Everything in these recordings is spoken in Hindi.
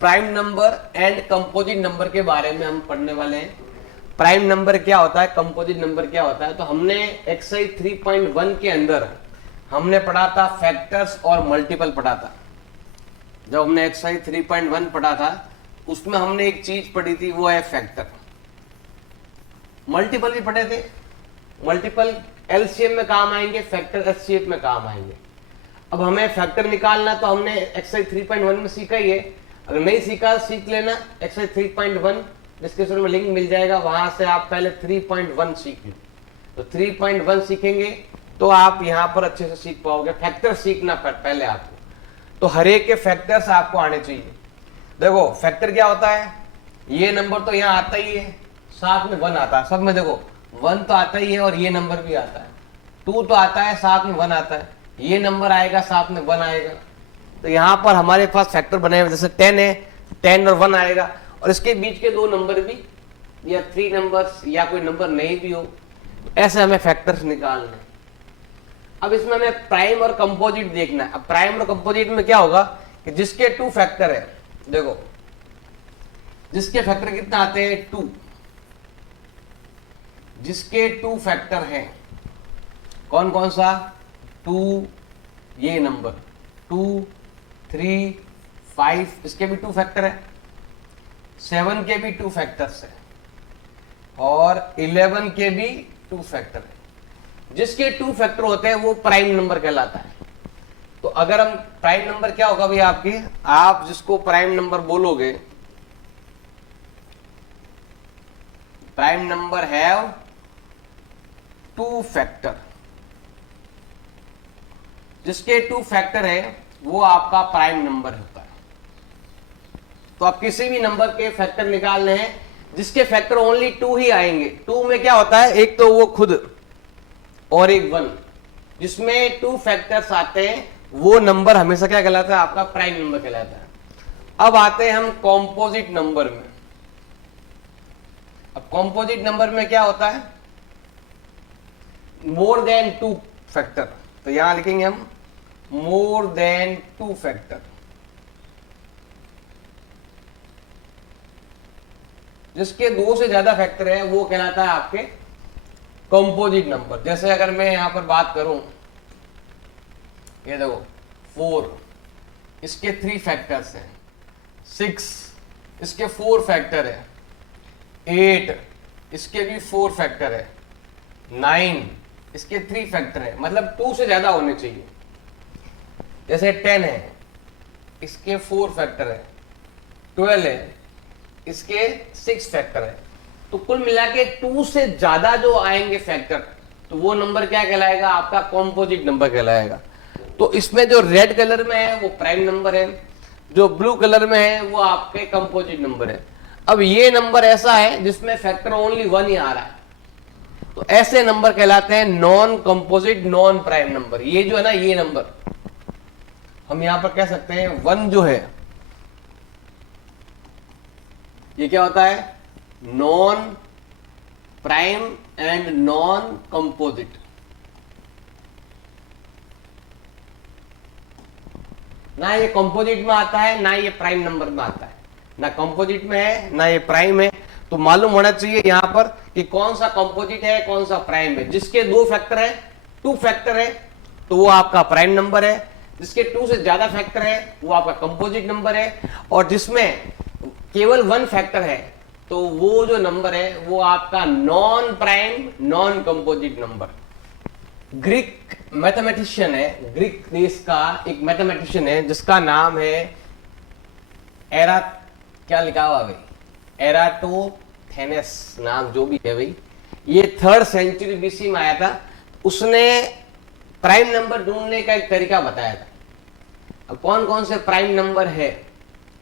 Prime number and composite number के बारे में हम पढ़ने वाले हैं। प्राइम नंबर क्या होता है, कंपोजिट नंबर क्या होता है। तो हमने एक्सरसाइज 3.1 के अंदर हमने पढ़ा था फैक्टर्स और मल्टीपल पढ़ा था। जब हमने एक्सरसाइज 3.1 पढ़ा था उसमें हमने एक चीज पढ़ी थी, वो है फैक्टर। मल्टीपल भी पढ़े थे। मल्टीपल एलसीएम में काम आएंगे, फैक्टर एचसीएफ में काम आएंगे। अब हमें फैक्टर निकालना, तो हमने एक्सरसाइज 3.1 में सीखा ही है। अगर नहीं सीखा सीख लेना, एक्सरसाइज 3.1 डिस्क्रिप्शन में लिंक मिल जाएगा, वहां से आप पहले 3.1 सीख लो। तो 3.1 सीखेंगे तो आप यहां पर अच्छे से सीख पाओगे। फैक्टर सीखना पहले आपको, तो हर एक के फैक्टर्स आपको आने चाहिए। देखो फैक्टर क्या होता है, ये नंबर तो यहाँ आता ही है, साथ में 1 आता है। सब में देखो 1 तो आता ही है और ये नंबर भी आता है। 2 तो आता है, साथ में 1 आता है, ये नंबर आएगा, साथ में 1 आएगा। तो यहाँ पर हमारे पास फैक्टर बने हुए, जैसे 10 है, 10 और 1 आएगा, और इसके बीच के 2 नंबर भी, या 3 नंबर्स, या कोई नंबर नहीं भी हो, ऐसे हमें फैक्टर्स निकालने। अब इसमें हमें प्राइम और कंपोजिट देखना है। अब प्राइम और कंपोजिट में क्या होगा कि जिसके 2 फैक्टर है, देखो जिसके फैक्टर कितना आते हैं 2, जिसके 2 फैक्टर हैं, कौन कौन सा, 2, ये नंबर 2, 3, 5, इसके भी 2 फैक्टर है, 7 के भी 2 फैक्टर्स है, और 11 के भी 2 फैक्टर है। जिसके 2 फैक्टर होते हैं वो प्राइम नंबर कहलाता है। तो अगर हम प्राइम नंबर क्या होगा भाई आपके, आप जिसको प्राइम नंबर बोलोगे, प्राइम नंबर हैव 2 फैक्टर, जिसके 2 फैक्टर है वो आपका प्राइम नंबर होता है। तो आप किसी भी नंबर के फैक्टर निकालने हैं जिसके फैक्टर ओनली 2 ही आएंगे। 2 में क्या होता है, एक तो वो खुद और एक 1, जिसमें 2 फैक्टर्स आते हैं वो नंबर हमेशा क्या कहलाता है, आपका प्राइम नंबर कहलाता है। अब आते हैं हम कॉम्पोजिट नंबर में। अब कॉम्पोजिट नंबर में क्या होता है, मोर देन 2 फैक्टर। तो यहां लिखेंगे हम मोर देन 2 फैक्टर। जिसके 2 से ज्यादा फैक्टर है वो कहलाता है आपके कंपोजिट नंबर। जैसे अगर मैं यहां पर बात करूं, ये देखो 4, इसके 3 फैक्टर्स हैं, 6 इसके 4 फैक्टर है, 8 इसके भी 4 फैक्टर है, 9 इसके 3 फैक्टर है, मतलब 2 से ज्यादा होने चाहिए। जैसे 10 है, इसके 4 फैक्टर है, 12 है, इसके 6 फैक्टर है। तो कुल मिला के 2 से ज्यादा जो आएंगे फैक्टर, तो वो नंबर क्या कहलाएगा, आपका कॉम्पोजिट नंबर कहलाएगा। तो इसमें जो रेड कलर में है वो प्राइम नंबर है, जो ब्लू कलर में है वो आपके कंपोजिट नंबर है। अब ये नंबर ऐसा है जिसमें फैक्टर ओनली 1 ही आ रहा है, तो ऐसे नंबर कहलाते हैं non composite non prime number. ये जो है ना, ये नंबर हम यहां पर कह सकते हैं 1 जो है, ये क्या होता है, non prime and non composite. ना ये कंपोजिट में आता है, ना ये प्राइम नंबर में आता है, ना कंपोजिट में है ना ये प्राइम है। तो मालूम होना चाहिए यहां पर कि कौन सा कंपोजिट है कौन सा प्राइम है। जिसके 2 फैक्टर है, 2 फैक्टर है, तो वो आपका प्राइम नंबर है। जिसके 2 से ज्यादा फैक्टर है वो आपका कंपोजिट नंबर है, और जिसमें केवल 1 फैक्टर है तो वो जो नंबर है वो आपका non prime non composite number. Greek mathematician है, ग्रीक देश का एक मैथमेटिशियन है जिसका नाम है एरा, क्या लिखा हुआ भाई, एराटोथेनेस नाम जो भी है भाई। ये 3rd सेंचुरी बीसी में आया था। उसने प्राइम नंबर ढूंढने का एक तरीका बताया था। अब कौन कौन से प्राइम नंबर है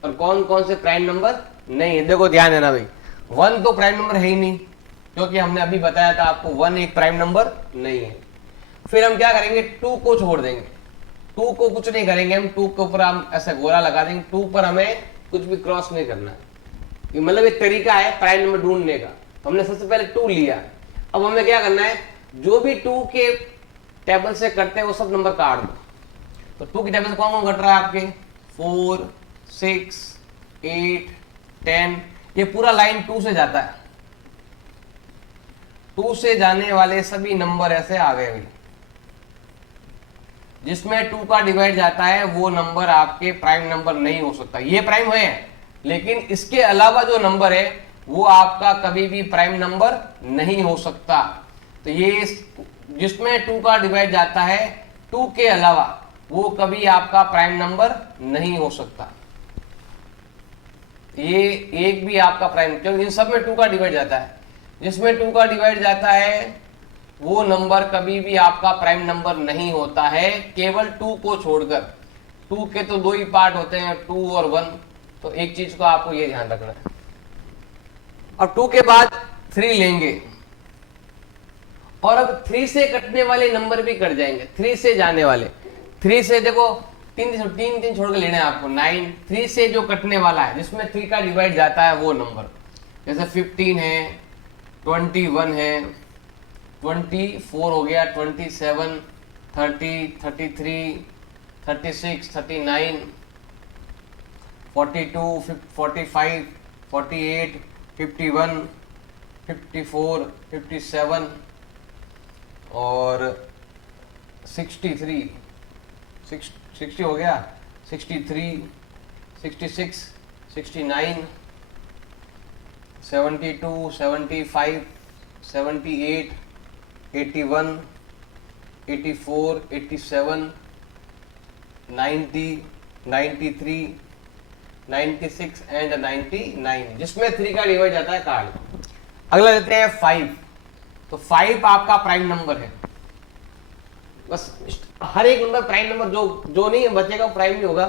और कौन कौन से प्राइम नंबर नहीं है, देखो ध्यान देना भाई। 1 तो प्राइम नंबर है ही नहीं, क्योंकि हमने अभी बताया था आपको 1 एक प्राइम नंबर नहीं है। फिर हम क्या करेंगे, 2 को छोड़ देंगे, 2 को कुछ नहीं करेंगे हम, 2 के ऊपर हम ऐसे गोला लगा देंगे, 2 पर हमें कुछ भी क्रॉस नहीं करना है। मतलब एक तरीका है प्राइम नंबर ढूंढने का। हमने सबसे पहले 2 लिया, अब हमें क्या करना है, जो भी 2 के टेबल से कटते हैं वो सब नंबर काट दो। तो 2 की टेबल से कौन कौन कट रहा है आपके, 4, 6, 8, 10, ये पूरा लाइन 2 से जाता है। 2 से जाने वाले सभी नंबर ऐसे आ गए भाई, जिसमें 2 का डिवाइड जाता है वो नंबर आपके प्राइम नंबर नहीं हो सकता। ये प्राइम है, लेकिन इसके अलावा जो नंबर है वो आपका कभी भी प्राइम नंबर नहीं हो सकता। तो ये जिसमें 2 का डिवाइड जाता है 2 के अलावा वो कभी आपका प्राइम नंबर नहीं हो सकता। ये एक भी आपका प्राइम, क्योंकि इन सब में 2 का डिवाइड जाता है। जिसमें 2 का डिवाइड जाता है वो नंबर कभी भी आपका प्राइम नंबर नहीं होता है, केवल 2 को छोड़कर। 2 के तो 2 ही पार्ट होते हैं, 2 और 1। तो एक चीज को आपको ये ध्यान रखना है। अब 2 के बाद 3 लेंगे, और अब 3 से कटने वाले नंबर भी कट जाएंगे। 3 से जाने वाले, 3 से देखो तीन छोड़ के लेना है आपको। 9, 3 से जो कटने वाला है जिसमें 3 का डिवाइड जाता है वो नंबर, जैसे 15 है, 21 है, 24 हो गया, 27, 30, 33, 36, 39, 42, 45, 48, 51, 54, 57 और 63, 60 हो गया, 63, 66, 69, 72, 75, 78, 81, 84, 87, 90, 93, 96 एंड 99, जिसमें 3 का डिवाइड जाता है कार्ड। अगला लेते हैं 5। तो 5 आपका प्राइम नंबर है। बस हर एक नंबर प्राइम नंबर, जो नहीं बचेगा वो प्राइम नहीं होगा।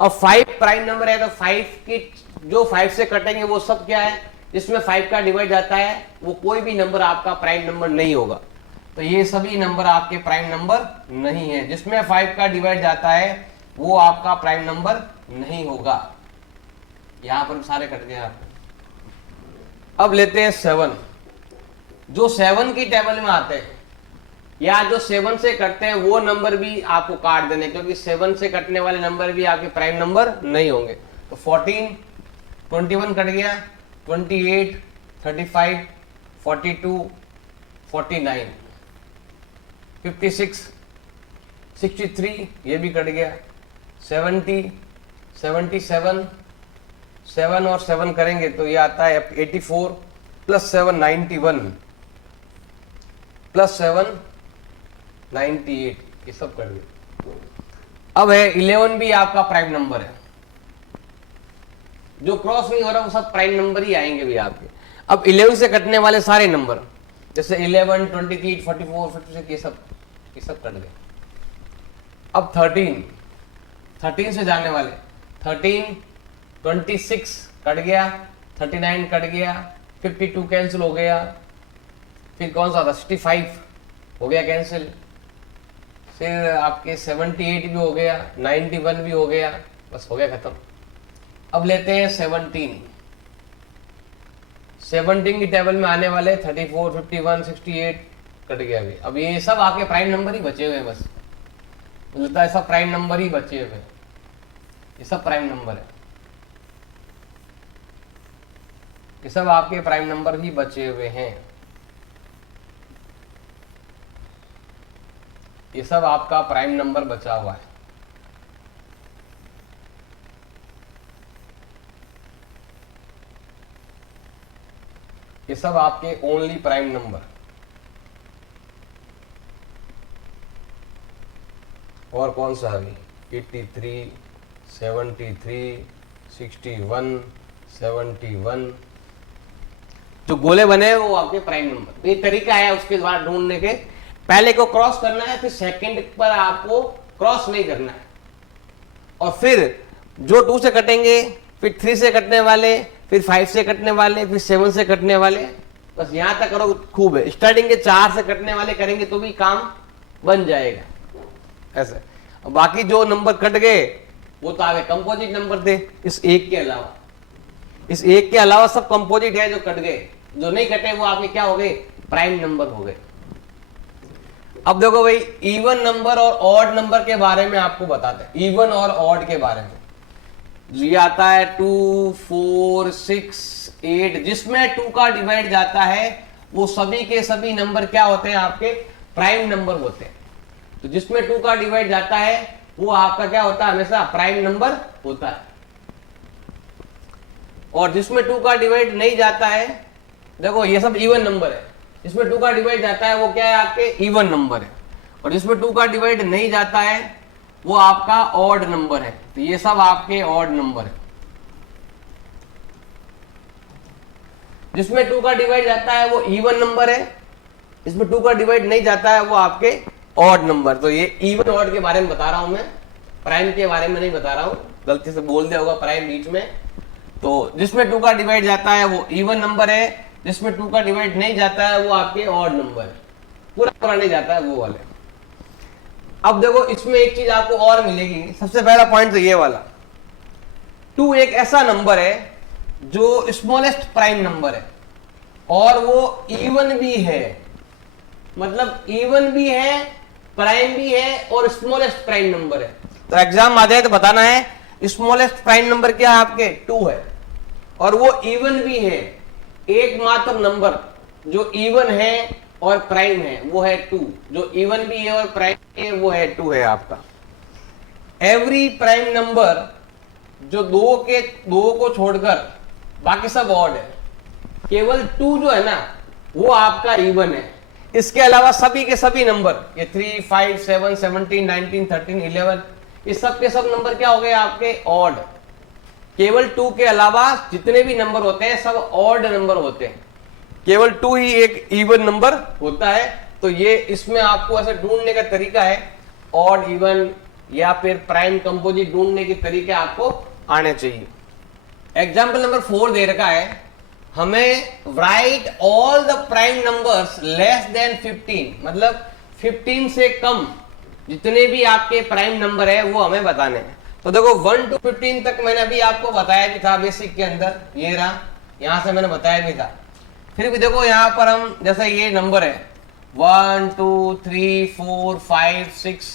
और 5 प्राइम नंबर है, तो 5 की जो 5 से कटेंगे वो सब क्या है, जिसमें 5 का डिवाइड जाता है वो कोई भी नंबर आपका प्राइम नंबर नहीं होगा। तो ये सभी नंबर आपके प्राइम नंबर नहीं है। जिसमें 5 का डिवाइड जाता है वो आपका प्राइम नंबर नहीं होगा। यहां पर सारे कट गए आपको। अब लेते हैं 7। जो 7 की टेबल में आते हैं या जो 7 से कटते हैं वो नंबर भी आपको काट देने, क्योंकि 7 से कटने वाले नंबर भी आपके प्राइम नंबर नहीं होंगे। तो 14, 21 कट गया, 28, 35, 42, 49, 56, 63 ये भी कट गया, 70, 77, 7 और 7 करेंगे तो ये आता है 84 प्लस 7 91 प्लस 7 98, ये सब कर दिया। अब है 11 भी आपका प्राइम नंबर है। जो क्रॉस नहीं हो रहा वो सब प्राइम नंबर ही आएंगे भी आपके। अब 11 से कटने वाले सारे नंबर, जैसे 11, 23, 44, 56, ये सब कट गए। अब 13 से जाने वाले 13, 26 कट गया, 39 कट गया, 52 कैंसिल हो गया, फिर कौन सा था 65 हो गया कैंसिल, फिर आपके 78 भी हो गया, 91 भी हो गया, बस हो गया खत्म। अब लेते हैं 17 की टेबल में आने वाले 34, 51, 68 कट गया अभी। अब ये सब आपके प्राइम नंबर ही बचे हुए हैं, बस लगता है सब प्राइम नंबर ही बचे हुए हैं। ये सब प्राइम नंबर है, ये सब आपके प्राइम नंबर ही बचे हुए हैं। ये सब आपका प्राइम नंबर बचा हुआ है। ये सब आपके ओनली प्राइम नंबर। और कौन सा अभी 83, 73, 61, 71 जो गोले बने हैं वो आपके प्राइम नंबर। तो ये तरीका है उसके बाद ढूंढने के। पहले को क्रॉस करना है, फिर सेकंड पर आपको क्रॉस नहीं करना है, और फिर जो 2 से कटेंगे, फिर 3 से कटने वाले, फिर 5 से कटने वाले, फिर 7 से कटने वाले, बस यहां तक करो खूब है। स्टार्टिंग के 4 से कटने वाले करेंगे तो भी काम बन जाएगा ऐसे। और बाकी जो नंबर कट गए वो तो आगे कंपोजिट नंबर थे। इस एक के अलावा सब कंपोजिट है जो कट गए। जो नहीं कटे वो आपके क्या हो गए, प्राइम नंबर हो गए। अब देखो भाई, इवन नंबर और ऑड नंबर के बारे में आपको बताते हैं। इवन और ऑड के बारे में, ये आता है 2 4 6 8, जिसमें 2 का डिवाइड जाता है वो सभी के सभी नंबर क्या होते हैं, आपके प्राइम नंबर होते हैं। तो जिसमें 2 का डिवाइड जाता है वो आपका क्या होता है, हमेशा प्राइम नंबर होता है। और जिसमें 2 का डिवाइड नहीं जाता है, देखो ये सब इवन नंबर है, जिसमें 2 का डिवाइड जाता है वो क्या है, आपके इवन नंबर है। और जिसमें 2 का डिवाइड नहीं जाता है वो आपका ऑड नंबर है। तो ये सब आपके ऑड नंबर है। जिसमें 2 का डिवाइड जाता है वो इवन नंबर है, जिसमें 2 का डिवाइड नहीं जाता है वो आपके ऑड नंबर। तो ये इवन ऑड के बारे में बता रहा हूं मैं, प्राइम के बारे में नहीं बता रहा हूं, गलती से बोल दिया होगा प्राइम बीच में। तो जिसमें 2 का डिवाइड जाता है वो इवन नंबर है, जिसमें 2 का डिवाइड नहीं जाता है वो आपके ऑड नंबर है, पूरा पूरा नहीं जाता है वो वाले। अब देखो इसमें एक चीज आपको और मिलेगी, सबसे पहला पॉइंट तो ये वाला, 2 एक ऐसा नंबर है जो स्मॉलेस्ट प्राइम नंबर है और वो इवन भी है, मतलब इवन भी है, प्राइम भी है और स्मॉलेस्ट प्राइम नंबर है। तो एग्जाम आ जाए तो बताना है स्मॉलेस्ट प्राइम नंबर क्या है, आपके 2 है, और वो इवन भी है। एकमात्र नंबर जो इवन है और प्राइम है वो है 2, जो इवन भी है और प्राइम है वो है 2 है आपका। एवरी प्राइम नंबर जो दो को छोड़कर बाकी सब ऑड है, केवल 2 जो है ना वो आपका इवन है। इसके अलावा सभी के सभी नंबर, ये 3 5 7 17 19 13 11, ये सब के सब नंबर क्या हो गए आपके ऑड। केवल 2 के अलावा जितने भी नंबर होते हैं सब ऑड नंबर होते हैं, केवल 2 ही एक इवन नंबर होता है। तो ये इसमें आपको ऐसे ढूंढने का तरीका है, ऑड इवन या फिर प्राइम कंपोजिट ढूंढने के तरीके आपको आने चाहिए। एग्जाम्पल नंबर 4 दे रखा है हमें, right all the prime numbers less than 15, मतलब 15 से कम जितने भी आपके प्राइम नंबर है वो हमें बताने हैं। तो देखो 1 to 15 तक मैंने अभी आपको बताया भी था बेसिक के अंदर, ये रहा, यहां से मैंने बताया भी था। फिर भी देखो यहां पर हम, जैसे ये नंबर है 1 2 3 4 5 6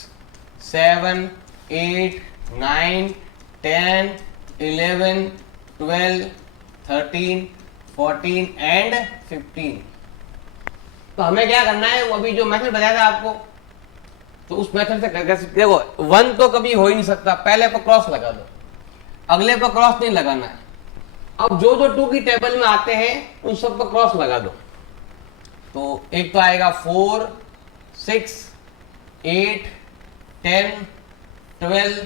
7 8 9 10 11 12 13 14 एंड 15। तो हमें क्या करना है, वो अभी जो मेथड बताया था आपको, तो उस मेथड से देखो 1 तो कभी हो ही नहीं सकता, पहले पर क्रॉस लगा दो, अगले पर क्रॉस नहीं लगाना है। अब जो जो 2 की टेबल में आते हैं उन सब पर क्रॉस लगा दो। तो एक तो आएगा 4 6 8 10 12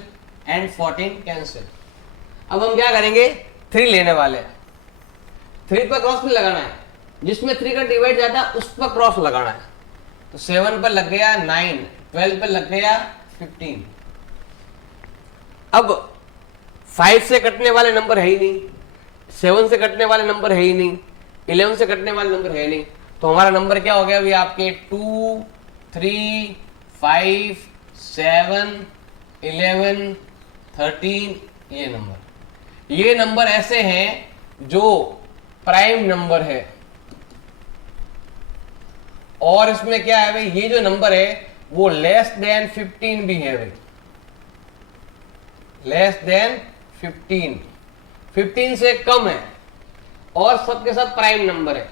एंड 14 कैंसिल। अब हम क्या करेंगे, 3 लेने वाले हैं, 3 पर क्रॉस नहीं लगाना है, जिसमें 3 का डिवाइड जाता है उस पर क्रॉस लगाना है। तो 7 पर लग गया 9, 12 पर लग गया 15। अब 5 से कटने वाले नंबर है ही नहीं, 7 से कटने वाले नंबर है ही नहीं, 11 से कटने वाले नंबर है नहीं। तो हमारा नंबर क्या हो गया अभी आपके 2 3 5 7 11 13, ये नंबर ऐसे हैं जो प्राइम नंबर है। और इसमें क्या है भाई, ये जो नंबर है वो लेस देन 15 भी है भाई, लेस देन 15 से कम है और सबके सब प्राइम नंबर है।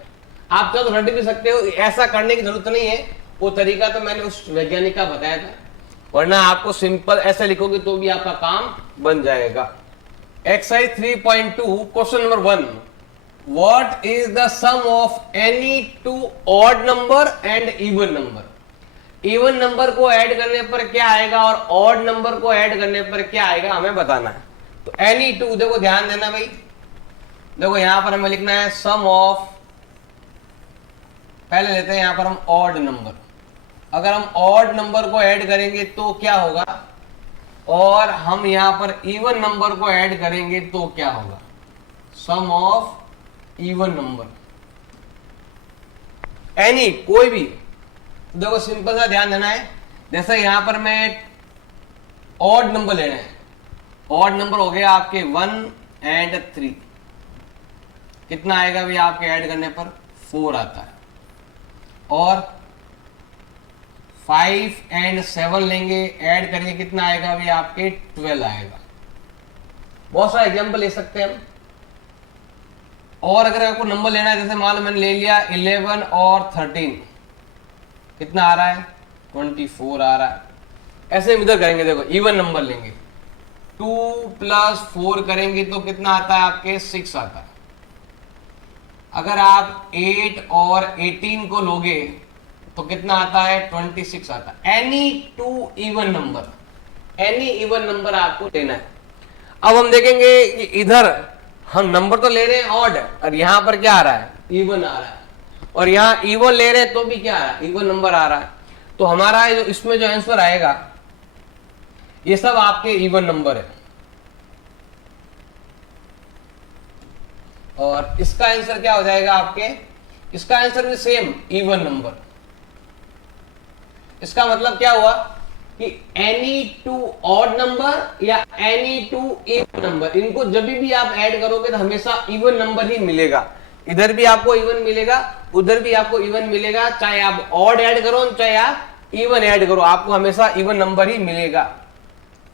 आप तो रट भी सकते हो, ऐसा करने की जरूरत नहीं है, वो तरीका तो मैंने उस वैज्ञानिक का बताया था, वरना आपको सिंपल ऐसे लिखोगे तो भी आपका काम बन जाएगा। Exercise 3.2 question number 1, what is the sum of any 2 odd number and even number. Even number को ऐड करने पर क्या आएगा और ऑड नंबर को ऐड करने पर क्या आएगा हमें बताना है। तो एनी 2, देखो ध्यान देना भाई, देखो यहां पर हमें लिखना है सम ऑफ, पहले लेते हैं यहां पर हम ऑड नंबर। अगर हम ऑड नंबर को ऐड करेंगे तो क्या होगा, और हम यहां पर इवन नंबर को ऐड करेंगे तो क्या होगा, सम ऑफ इवन नंबर, एनी कोई भी। देखो सिंपल सा ध्यान देना है, जैसे यहां पर मैं ऑड नंबर लेना है, ऑड नंबर हो गया आपके 1 एंड 3, कितना आएगा भाई आपके ऐड करने पर 4 आता है। और 5 एंड 7 लेंगे, ऐड करेंगे कितना आएगा भाई आपके 12 आएगा। बहुत सारे एग्जाम्पल ले सकते हैं हम। और अगर आपको नंबर लेना है, जैसे मान लो मैंने ले लिया 11 और 13, कितना आ रहा है 24 आ रहा है। ऐसे हम इधर करेंगे, देखो इवन नंबर लेंगे, 2 + 4 करेंगे तो कितना आता है आपके 6 आता है। अगर आप 8 और 18 को लोगे तो कितना आता है 26 आता है। एनी इवन नंबर आपको लेना है। अब हम देखेंगे कि इधर हम नंबर तो ले रहे हैं ऑड, और यहां पर क्या आ रहा है इवन आ रहा है, और यहां इवन ले रहे हैं तो भी क्या आ रहा है इवन नंबर आ रहा है। तो हमारा जो इसमें जो आंसर आएगा ये सब आपके इवन नंबर है, और इसका आंसर क्या हो जाएगा आपके, इसका आंसर भी सेम इवन नंबर। इसका मतलब क्या हुआ कि एनी 2 ऑड नंबर या एनी 2 इवन नंबर, इनको जब भी आप ऐड करोगे तो हमेशा इवन नंबर ही मिलेगा। इधर भी आपको इवन मिलेगा, उधर भी आपको इवन मिलेगा, चाहे आप ऑड ऐड करो चाहे आप इवन ऐड करो, आपको हमेशा इवन नंबर ही मिलेगा।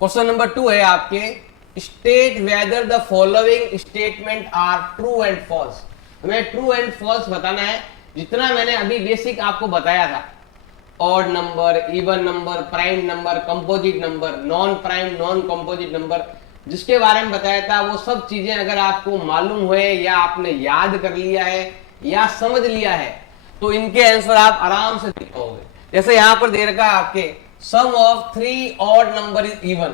क्वेश्चन नंबर 2 है आपके, state whether the following statement are true and false. हमें ट्रू एंड फॉल्स बताना है। जितना मैंने अभी बेसिक आपको बताया था, odd number, even number, prime number, composite number, non prime non composite number, जिसके बारे में बताया था, वो सब चीजें अगर आपको मालूम हुए या आपने याद कर लिया है या समझ लिया है तो इनके आंसर आप आराम से लिख पाओगे। जैसे यहां पर दे रखा है आपके sum of 3 odd number is even.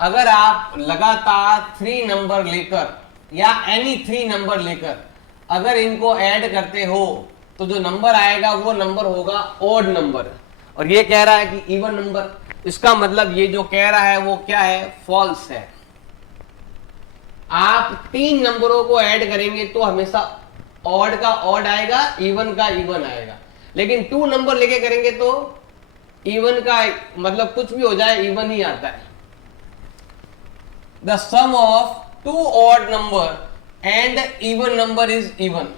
अगर आप लगातार 3 नंबर लेकर या एनी 3 नंबर लेकर अगर इनको ऐड करते हो तो जो नंबर आएगा वो नंबर होगा ऑड नंबर, और ये कह रहा है कि इवन नंबर। इसका मतलब ये जो कह रहा है वो क्या है, फॉल्स है। आप 3 नंबरों को ऐड करेंगे तो हमेशा ऑड का ऑड आएगा, इवन का इवन आएगा, लेकिन 2 नंबर लेके करेंगे तो इवन का मतलब कुछ भी हो जाए इवन ही आता है। The sum of 2 odd number and even number is even.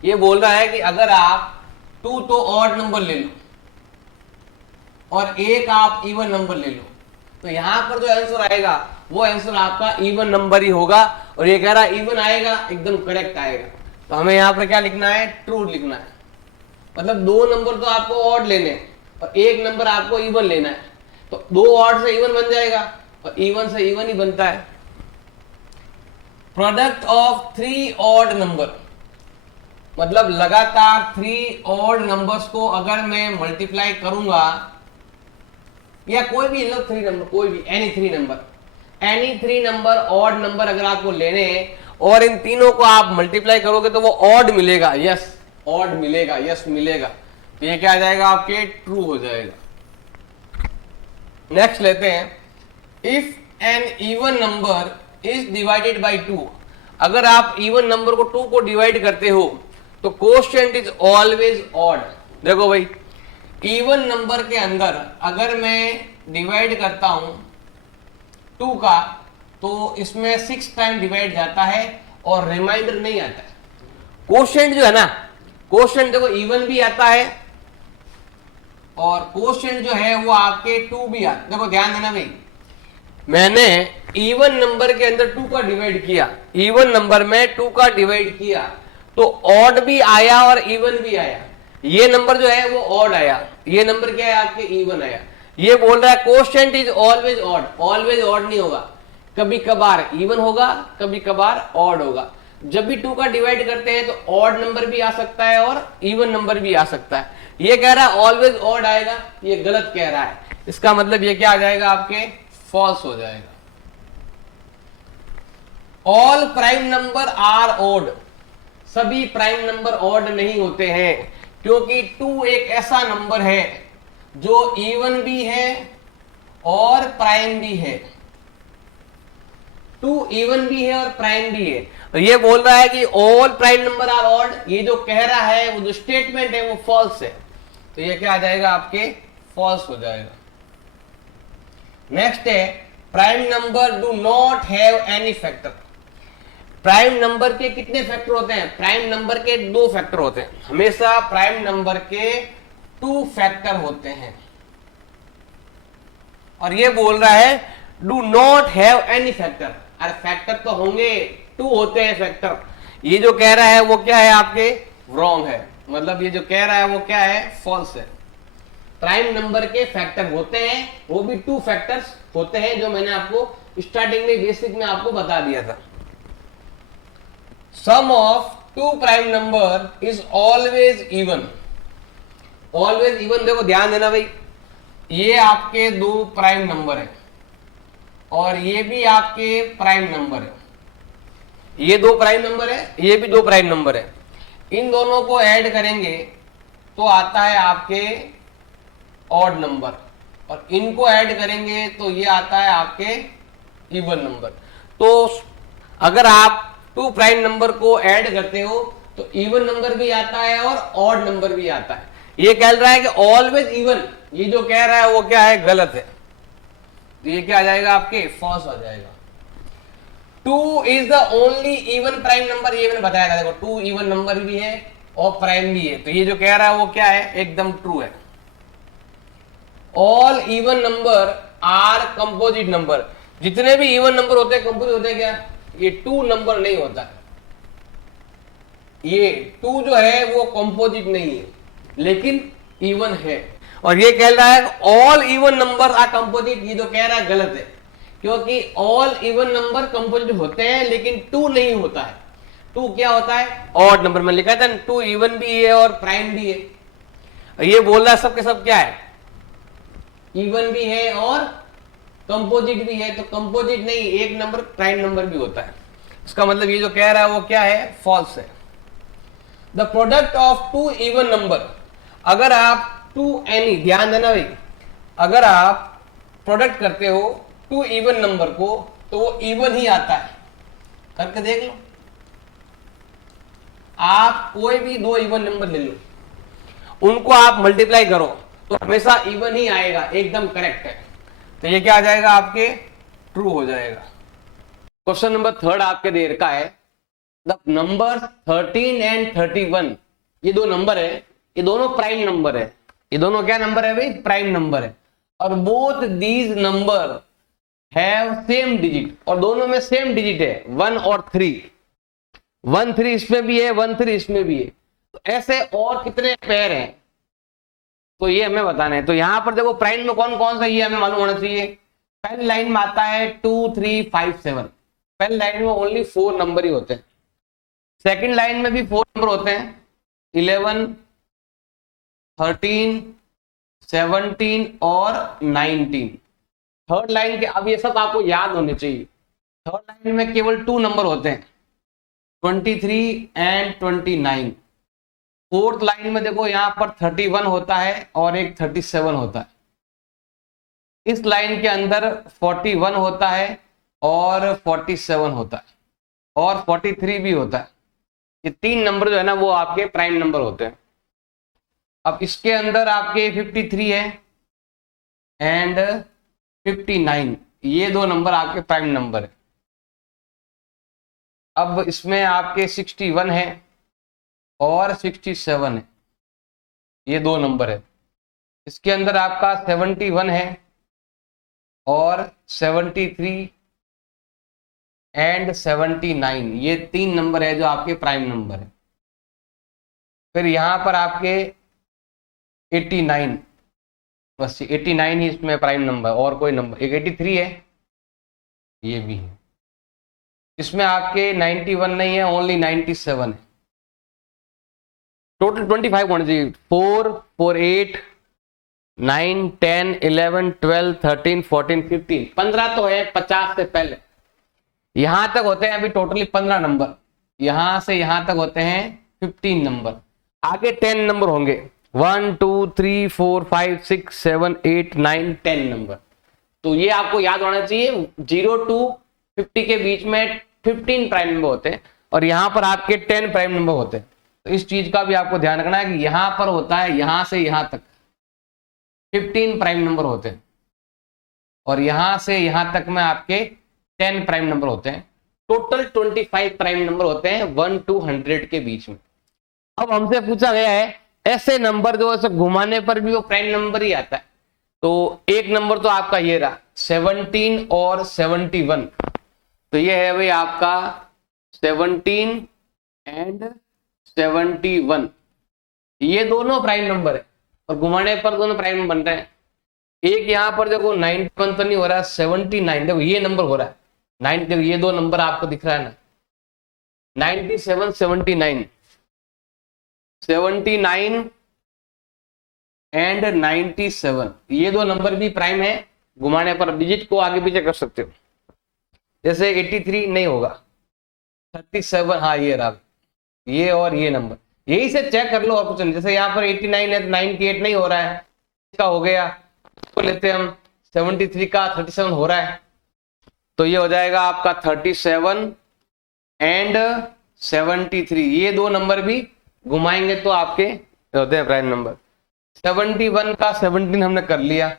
ये बोल रहा है कि अगर आप 2 तो ऑड नंबर ले लो और 1 आप इवन नंबर ले लो तो यहां पर जो आंसर आएगा वो आंसर आपका इवन नंबर ही होगा, और ये कह रहा है इवन आएगा, एकदम करेक्ट आएगा। तो हमें यहां पर क्या लिखना है, ट्रू लिखना है। मतलब 2 नंबर तो आपको ऑड लेने हैं और 1 नंबर आपको इवन लेना है, तो 2 ऑड से इवन बन जाएगा और इवन से इवन ही बनता है। प्रोडक्ट ऑफ 3 ऑड नंबर, मतलब लगातार 3 ऑड नंबर्स को अगर मैं मल्टीप्लाई करूंगा, या कोई भी 3 नंबर, कोई भी एनी 3 नंबर ऑड नंबर अगर आपको लेने हैं और इन तीनों को आप मल्टीप्लाई करोगे तो वो ऑड मिलेगा, यस ऑड मिलेगा, यस मिलेगा, तो ये क्या आ जाएगा आपके ट्रू हो जाएगा। नेक्स्ट लेते हैं, if an even number is divided by 2। अगर आप इवन नंबर को 2 को डिवाइड करते हो तो कोशेंट इज ऑलवेज ऑड। देखो भाई, इवन नंबर के अंदर अगर मैं डिवाइड करता हूं 2 का तो इसमें 6 टाइम डिवाइड जाता है और रिमाइंडर नहीं आता है। कोशेंट जो है ना, कोशेंट देखो इवन भी आता है और कोशेंट जो है वो आपके 2 भी आता है। देखो ध्यान देना भाई, मैंने इवन नंबर के अंदर 2 का डिवाइड किया, इवन नंबर में 2 का डिवाइड किया तो ऑड भी आया और इवन भी आया। ये नंबर जो है वो ऑड आया, ये नंबर क्या है आपके इवन आया। ये बोल रहा है quotient is always odd, always odd नहीं होगा, कभी कभार इवन होगा, कभी कभार ऑड होगा। जब भी 2 का डिवाइड करते हैं तो ऑड नंबर भी आ सकता है और इवन नंबर भी आ सकता है। ये कह रहा है ऑलवेज ऑड आएगा, ये गलत कह रहा है। इसका मतलब ये क्या आ जाएगा आपके, फॉल्स हो जाएगा। All prime number are odd, सभी प्राइम नंबर ऑड नहीं होते हैं, क्योंकि 2 एक ऐसा नंबर है जो इवन भी है और प्राइम भी है। 2 इवन भी है और प्राइम भी है। और ये बोल रहा है कि all prime number are odd, ये जो कह रहा है वो जो स्टेटमेंट है वो फॉल्स है, तो ये क्या आ जाएगा आपके, फॉल्स हो जाएगा। नेक्स्ट है, prime number do not have any factor. Prime number के कितने फैक्टर होते हैं, प्राइम नंबर के 2 फैक्टर होते हैं। हमेशा प्राइम नंबर के 2 फैक्टर होते हैं, और ये बोल रहा है do not have any factor. अरे फैक्टर तो होंगे, 2 होते हैं फैक्टर। ये जो कह रहा है वो क्या है आपके रॉन्ग है, मतलब ये जो कह रहा है वो क्या है फॉल्स है। प्राइम नंबर के फैक्टर होते हैं, वो भी 2 फैक्टर्स होते हैं, जो मैंने आपको स्टार्टिंग में बेसिक में आपको बता दिया था। Sum of 2 prime number is always even. Always even, देखो ध्यान देना भाई, ये आपके 2 प्राइम नंबर है और ये भी आपके प्राइम नंबर है, ये 2 प्राइम नंबर है, ये भी 2 प्राइम नंबर है। इन दोनों को ऐड करेंगे तो आता है आपके ऑड नंबर, और इनको ऐड करेंगे तो ये आता है आपके इवन नंबर। तो अगर आप 2 प्राइम नंबर को ऐड करते हो तो इवन नंबर भी आता है और ऑड नंबर भी आता है। ये कह रहा है कि ऑलवेज इवन, ये जो कह रहा है वो क्या है गलत है, तो ये क्या आ जाएगा आपके फॉल्स आ जाएगा। 2 is the only even prime number, ये मैंने बताया था, देखो 2 इवन नंबर भी है और प्राइम भी है, तो ये जो कह रहा है वो क्या है एकदम ट्रू है। All even number are composite number, जितने भी इवन नंबर होते हैं कंपोजिट होते हैं क्या, ये 2 नंबर नहीं होता है, ये 2 जो है वो कंपोजिट नहीं है लेकिन इवन है। और ये कह रहा है all even number are composite, ये जो कह रहा है गलत है, क्योंकि ऑल इवन नंबर कंपोजिट होते हैं लेकिन 2 नहीं होता है। 2 क्या होता है ऑड नंबर में लिखा था, 2 इवन भी है और प्राइम भी है। ये बोल रहा है सब के सब क्या है इवन भी है और कंपोजिट भी है, तो कंपोजिट नहीं, एक नंबर प्राइम नंबर भी होता है। इसका मतलब ये जो कह रहा है वो क्या है फॉल्स है। The product of 2 even number, अगर आप 2 एनी, ध्यान देना भाई, अगर आप प्रोडक्ट करते हो 2 इवन नंबर को तो वो इवन ही आता है, करके देख लो। आप कोई भी 2 इवन नंबर ले लो, उनको आप मल्टीप्लाई करो तो हमेशा इवन ही आएगा, एकदम करेक्ट है। तो ये क्या आ जाएगा आपके ट्रू हो जाएगा। क्वेश्चन नंबर 3 आपके दे रखा है, द नंबर 13 एंड 31, ये 2 नंबर है, ये दोनों प्राइम नंबर है, ये दोनों क्या नंबर है भाई प्राइम नंबर है, और both these number have same digit, और दोनों में सेम डिजिट है 1 और 3, 1 3 इसमें भी है 1 3 इसमें भी है, तो ऐसे और कितने पेयर हैं तो ये हमें बताना है। तो यहां पर देखो प्राइम में कौन कौन सा ये हमें मालूम होना चाहिए। पहली लाइन में आता है 2 3 5 7, पहली लाइन में ओनली 4 नंबर ही होते हैं। सेकंड लाइन में भी 4 नंबर होते हैं, 11 13 17 और 19। थर्ड लाइन के, अब ये सब आपको याद होने चाहिए, थर्ड लाइन में केवल 2 नंबर होते हैं 23 एंड 29। फोर्थ लाइन में देखो यहां पर 31 होता है और एक 37 होता है। इस लाइन के अंदर 41 होता है और 47 होता है और 43 भी होता है। ये 3 नंबर जो है ना वो आपके प्राइम नंबर होते हैं। अब इसके अंदर आपके 53 है एंड 59, ये 2 नंबर आपके प्राइम नंबर है। अब इसमें आपके 61 है और 67 है, ये 2 नंबर है। इसके अंदर आपका 71 है और 73 एंड 79, ये 3 नंबर है जो आपके प्राइम नंबर है। फिर यहां पर आपके 89, बस 89 ही इसमें प्राइम नंबर, और कोई नंबर, एक 83 है, ये भी है। इसमें आपके 91 नहीं है, ओनली 97 है। टोटल 25 होने चाहिए, 4 4 8 9 10 11 12 13 14 15, 15 तो है 50 से पहले। यहां तक होते हैं अभी टोटली 15 नंबर, यहां से यहां तक होते हैं 15 नंबर, आगे 10 नंबर होंगे 1 2 3 4 5 6 7 8 9 10 नंबर। तो ये आपको याद होना चाहिए, 0 to 50 के बीच में 15 प्राइम नंबर होते हैं और यहां पर आपके 10 प्राइम नंबर होते हैं। तो इस चीज का भी आपको ध्यान रखना है कि यहां पर होता है, यहां से यहां तक 15 प्राइम नंबर होते हैं और यहां से यहां तक में आपके 10 प्राइम नंबर होते हैं। टोटल 25 प्राइम नंबर होते हैं 1 to 100 के बीच में। अब हमसे पूछा गया है ऐसे नंबर जो ऐसे घुमाने पर भी वो प्राइम नंबर ही आता है। तो एक नंबर तो आपका ये रहा 17 और 71, तो ये है भाई आपका 17 एंड 71, ये दोनों प्राइम नंबर है और घुमाने पर दोनों प्राइम बन रहे हैं। एक यहाँ पर देखो 91 तो नहीं हो रहा है, 79 देखो ये नंबर हो रहा है। 9 देखो ये दो नंबर आपको दिख रहा है ना, 97 79 79 एंड 97, ये दो नंबर भी प्राइम है। घुमाने पर डिजिट को आगे पीछे कर सकते हो। जैसे 83 नहीं होगा, 37 हाँ ये रहा, ये और ये नंबर यही से चेक कर लो और कुछ नहीं। जैसे यहाँ पर 89 है तो 98 नहीं हो रहा है, इसका हो गया तो लेते हैं हम 73 का 37 हो रहा है, तो ये हो जाएगा आपका 37 एंड 73, ये दो नंबर भी घुमाएंगे तो आपके होते हैं प्राइम नंबर। 71 का 17 हमने कर लिया,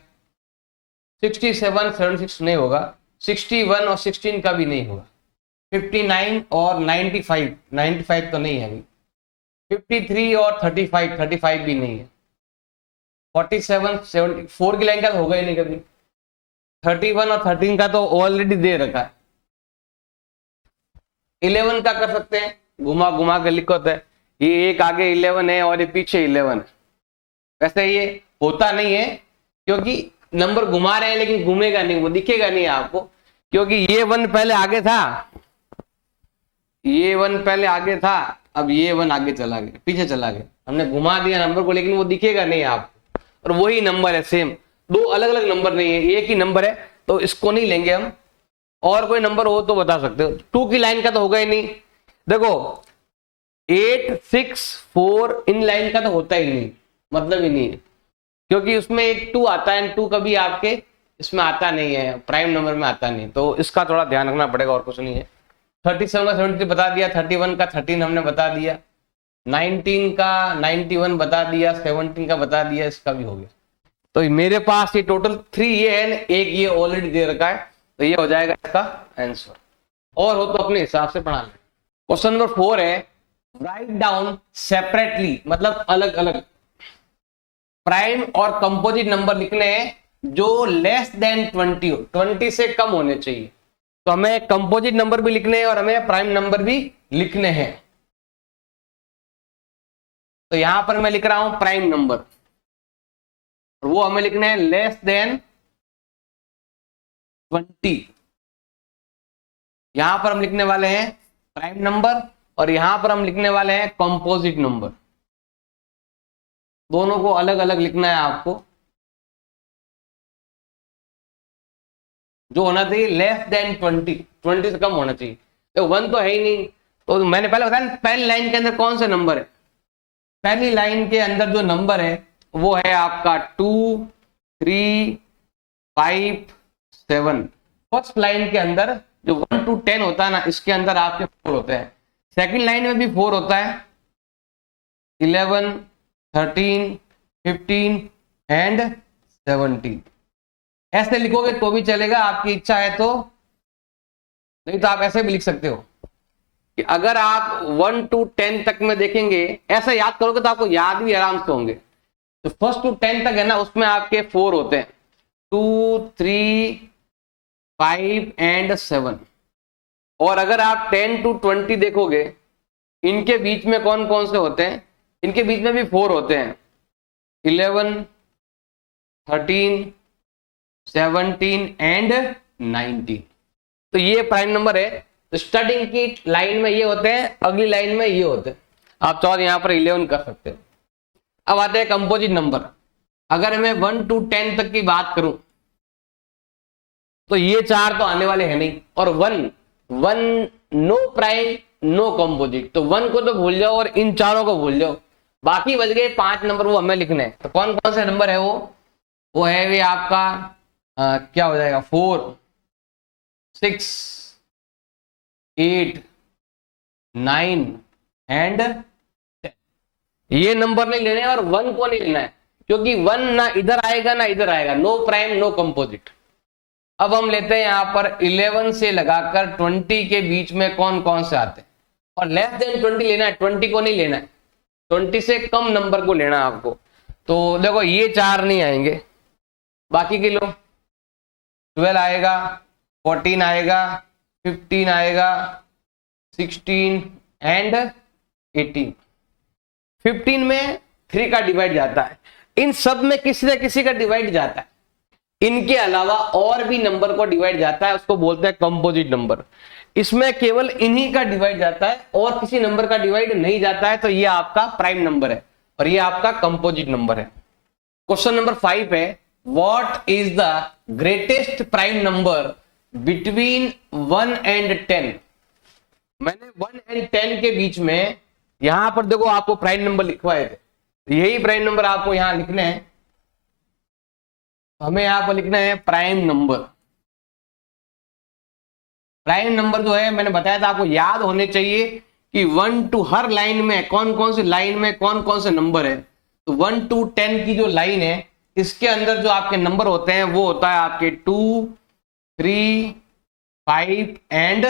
67 76 नहीं होगा, 61 और 16 का भी नहीं होगा, 59 और 95 तो नहीं है अभी, 53 और 35 भी नहीं है, 47 74 की लाइन का तो होगा ही नहीं कभी, 31 और 13 का तो ऑलरेडी दे रखा है। 11 का कर सकते हैं, घुमा घुमा के लिखो है, ये एक आगे 11 है और ये पीछे 11 है। वैसे ये होता नहीं है क्योंकि नंबर घुमा रहे हैं लेकिन घूमेगा नहीं, वो दिखेगा नहीं आपको, क्योंकि ये 1 पहले आगे था, ये 1 पहले आगे था, अब ये 1 आगे चला गया, पीछे चला गया, हमने घुमा दिया नंबर को लेकिन वो दिखेगा नहीं आपको। और वही नंबर है सेम, दो अलग अलग नंबर नहीं है, एक ही नंबर है, तो इसको नहीं लेंगे हम। और कोई नंबर हो तो बता सकते हो। 2 की लाइन का तो होगा ही नहीं, देखो 8 6 4 इन लाइन का तो होता ही नहीं, मतलब ही नहीं है, क्योंकि उसमें एक 2 आता है, 2 कभी आपके इसमें आता नहीं है, प्राइम नंबर में आता नहीं, तो इसका थोड़ा ध्यान रखना पड़ेगा और कुछ नहीं है। 37 का 73 बता दिया, 31 का 13 हमने बता दिया, 19 का 91 बता दिया, 17 का बता दिया, इसका भी हो गया। तो मेरे पास ये टोटल 3 ये है, एक ये ऑलरेडी दे रखा है, तो ये हो जाएगा इसका आंसर। और हो तो अपने हिसाब से पढ़ा लें। क्वेश्चन नंबर 4 है, राइट डाउन सेपरेटली, मतलब अलग अलग प्राइम और कंपोजिट नंबर लिखने हैं जो लेस देन 20 से कम होने चाहिए। तो हमें कंपोजिट नंबर भी लिखने हैं और हमें प्राइम नंबर भी लिखने हैं। तो यहां पर मैं लिख रहा हूं प्राइम नंबर, और वो हमें लिखने हैं लेस देन 20। यहां पर हम लिखने वाले हैं प्राइम नंबर और यहां पर हम लिखने वाले हैं कंपोजिट नंबर। दोनों को अलग अलग लिखना है आपको। जो होना चाहिए लेस देन 20 से कम होना चाहिए। तो 1 तो है ही नहीं, तो मैंने पहले बताया पहली लाइन के अंदर कौन से नंबर है। पहली लाइन के अंदर जो नंबर है वो है आपका 2 3 5 7। फर्स्ट लाइन के अंदर जो 1 to 10 होता है ना, इसके अंदर आपके 4 होते हैं। सेकंड लाइन में भी 4 होता है, 11 13 15 एंड 17। ऐसे लिखोगे तो भी चलेगा, आपकी इच्छा है तो, नहीं तो आप ऐसे भी लिख सकते हो कि अगर आप 1 to 10 तक में देखेंगे, ऐसा याद करोगे तो आपको याद भी आराम से होंगे। तो फर्स्ट टू 10 तक है ना, उसमें आपके 4 होते हैं, 2 3 5 एंड 7। और अगर आप 10 to 20 देखोगे, इनके बीच में कौन कौन से होते हैं, इनके बीच में भी 4 होते हैं, 11 13 17 एंड 19। तो ये प्राइम नंबर है। तो स्टार्टिंग की लाइन में ये होते हैं, अगली लाइन में ये होते हैं। आप चाहो यहाँ पर 11 कर सकते हो। अब आते हैं कंपोजिट नंबर। अगर मैं 1 to 10 तक की बात करूं तो ये 4 तो आने वाले हैं नहीं, और 1 नो प्राइम नो कंपोजिट, तो 1 को तो भूल जाओ और इन चारों को भूल जाओ। बाकी बच गए 5 नंबर, वो हमें लिखने हैं। तो कौन कौन से नंबर है वो है वे आपका क्या हो जाएगा, 4 6 8 9 एंड 10। ये नंबर नहीं लेने और 1 को नहीं लेना है, क्योंकि 1 ना इधर आएगा ना इधर आएगा, नो प्राइम नो कंपोजिट। अब हम लेते हैं यहां पर 11 से लगाकर 20 के बीच में कौन कौन से आते हैं, और लेस देन 20 लेना है, 20 को नहीं लेना है, 20 से कम नंबर को लेना है आपको। तो देखो ये 4 नहीं आएंगे, बाकी के लो 12 आएगा, 14 आएगा, 15 आएगा, 16 एंड 18। 15 में 3 का डिवाइड जाता है, इन सब में किसी न किसी का डिवाइड जाता है, इनके अलावा और भी नंबर को डिवाइड जाता है, उसको बोलते हैं कंपोजिट नंबर। इसमें केवल इन्हीं का डिवाइड जाता है और किसी नंबर का डिवाइड नहीं जाता है, तो ये आपका प्राइम नंबर है और ये आपका कंपोजिट नंबर है। क्वेश्चन नंबर 5 है, what is the greatest prime number between 1 and 10। मैंने 1 एंड 10 के बीच में, यहां पर देखो आपको प्राइम नंबर लिखवाए थे, यही प्राइम नंबर आपको यहां लिखने हैं। हमें यहां पर लिखना है प्राइम नंबर। प्राइम नंबर जो है मैंने बताया था आपको याद होने चाहिए कि 1 to हर लाइन में कौन कौन सी लाइन में कौन कौन से नंबर है। तो 1 to 10 की जो लाइन है इसके अंदर जो आपके नंबर होते हैं वो होता है आपके 2, 3, 5 एंड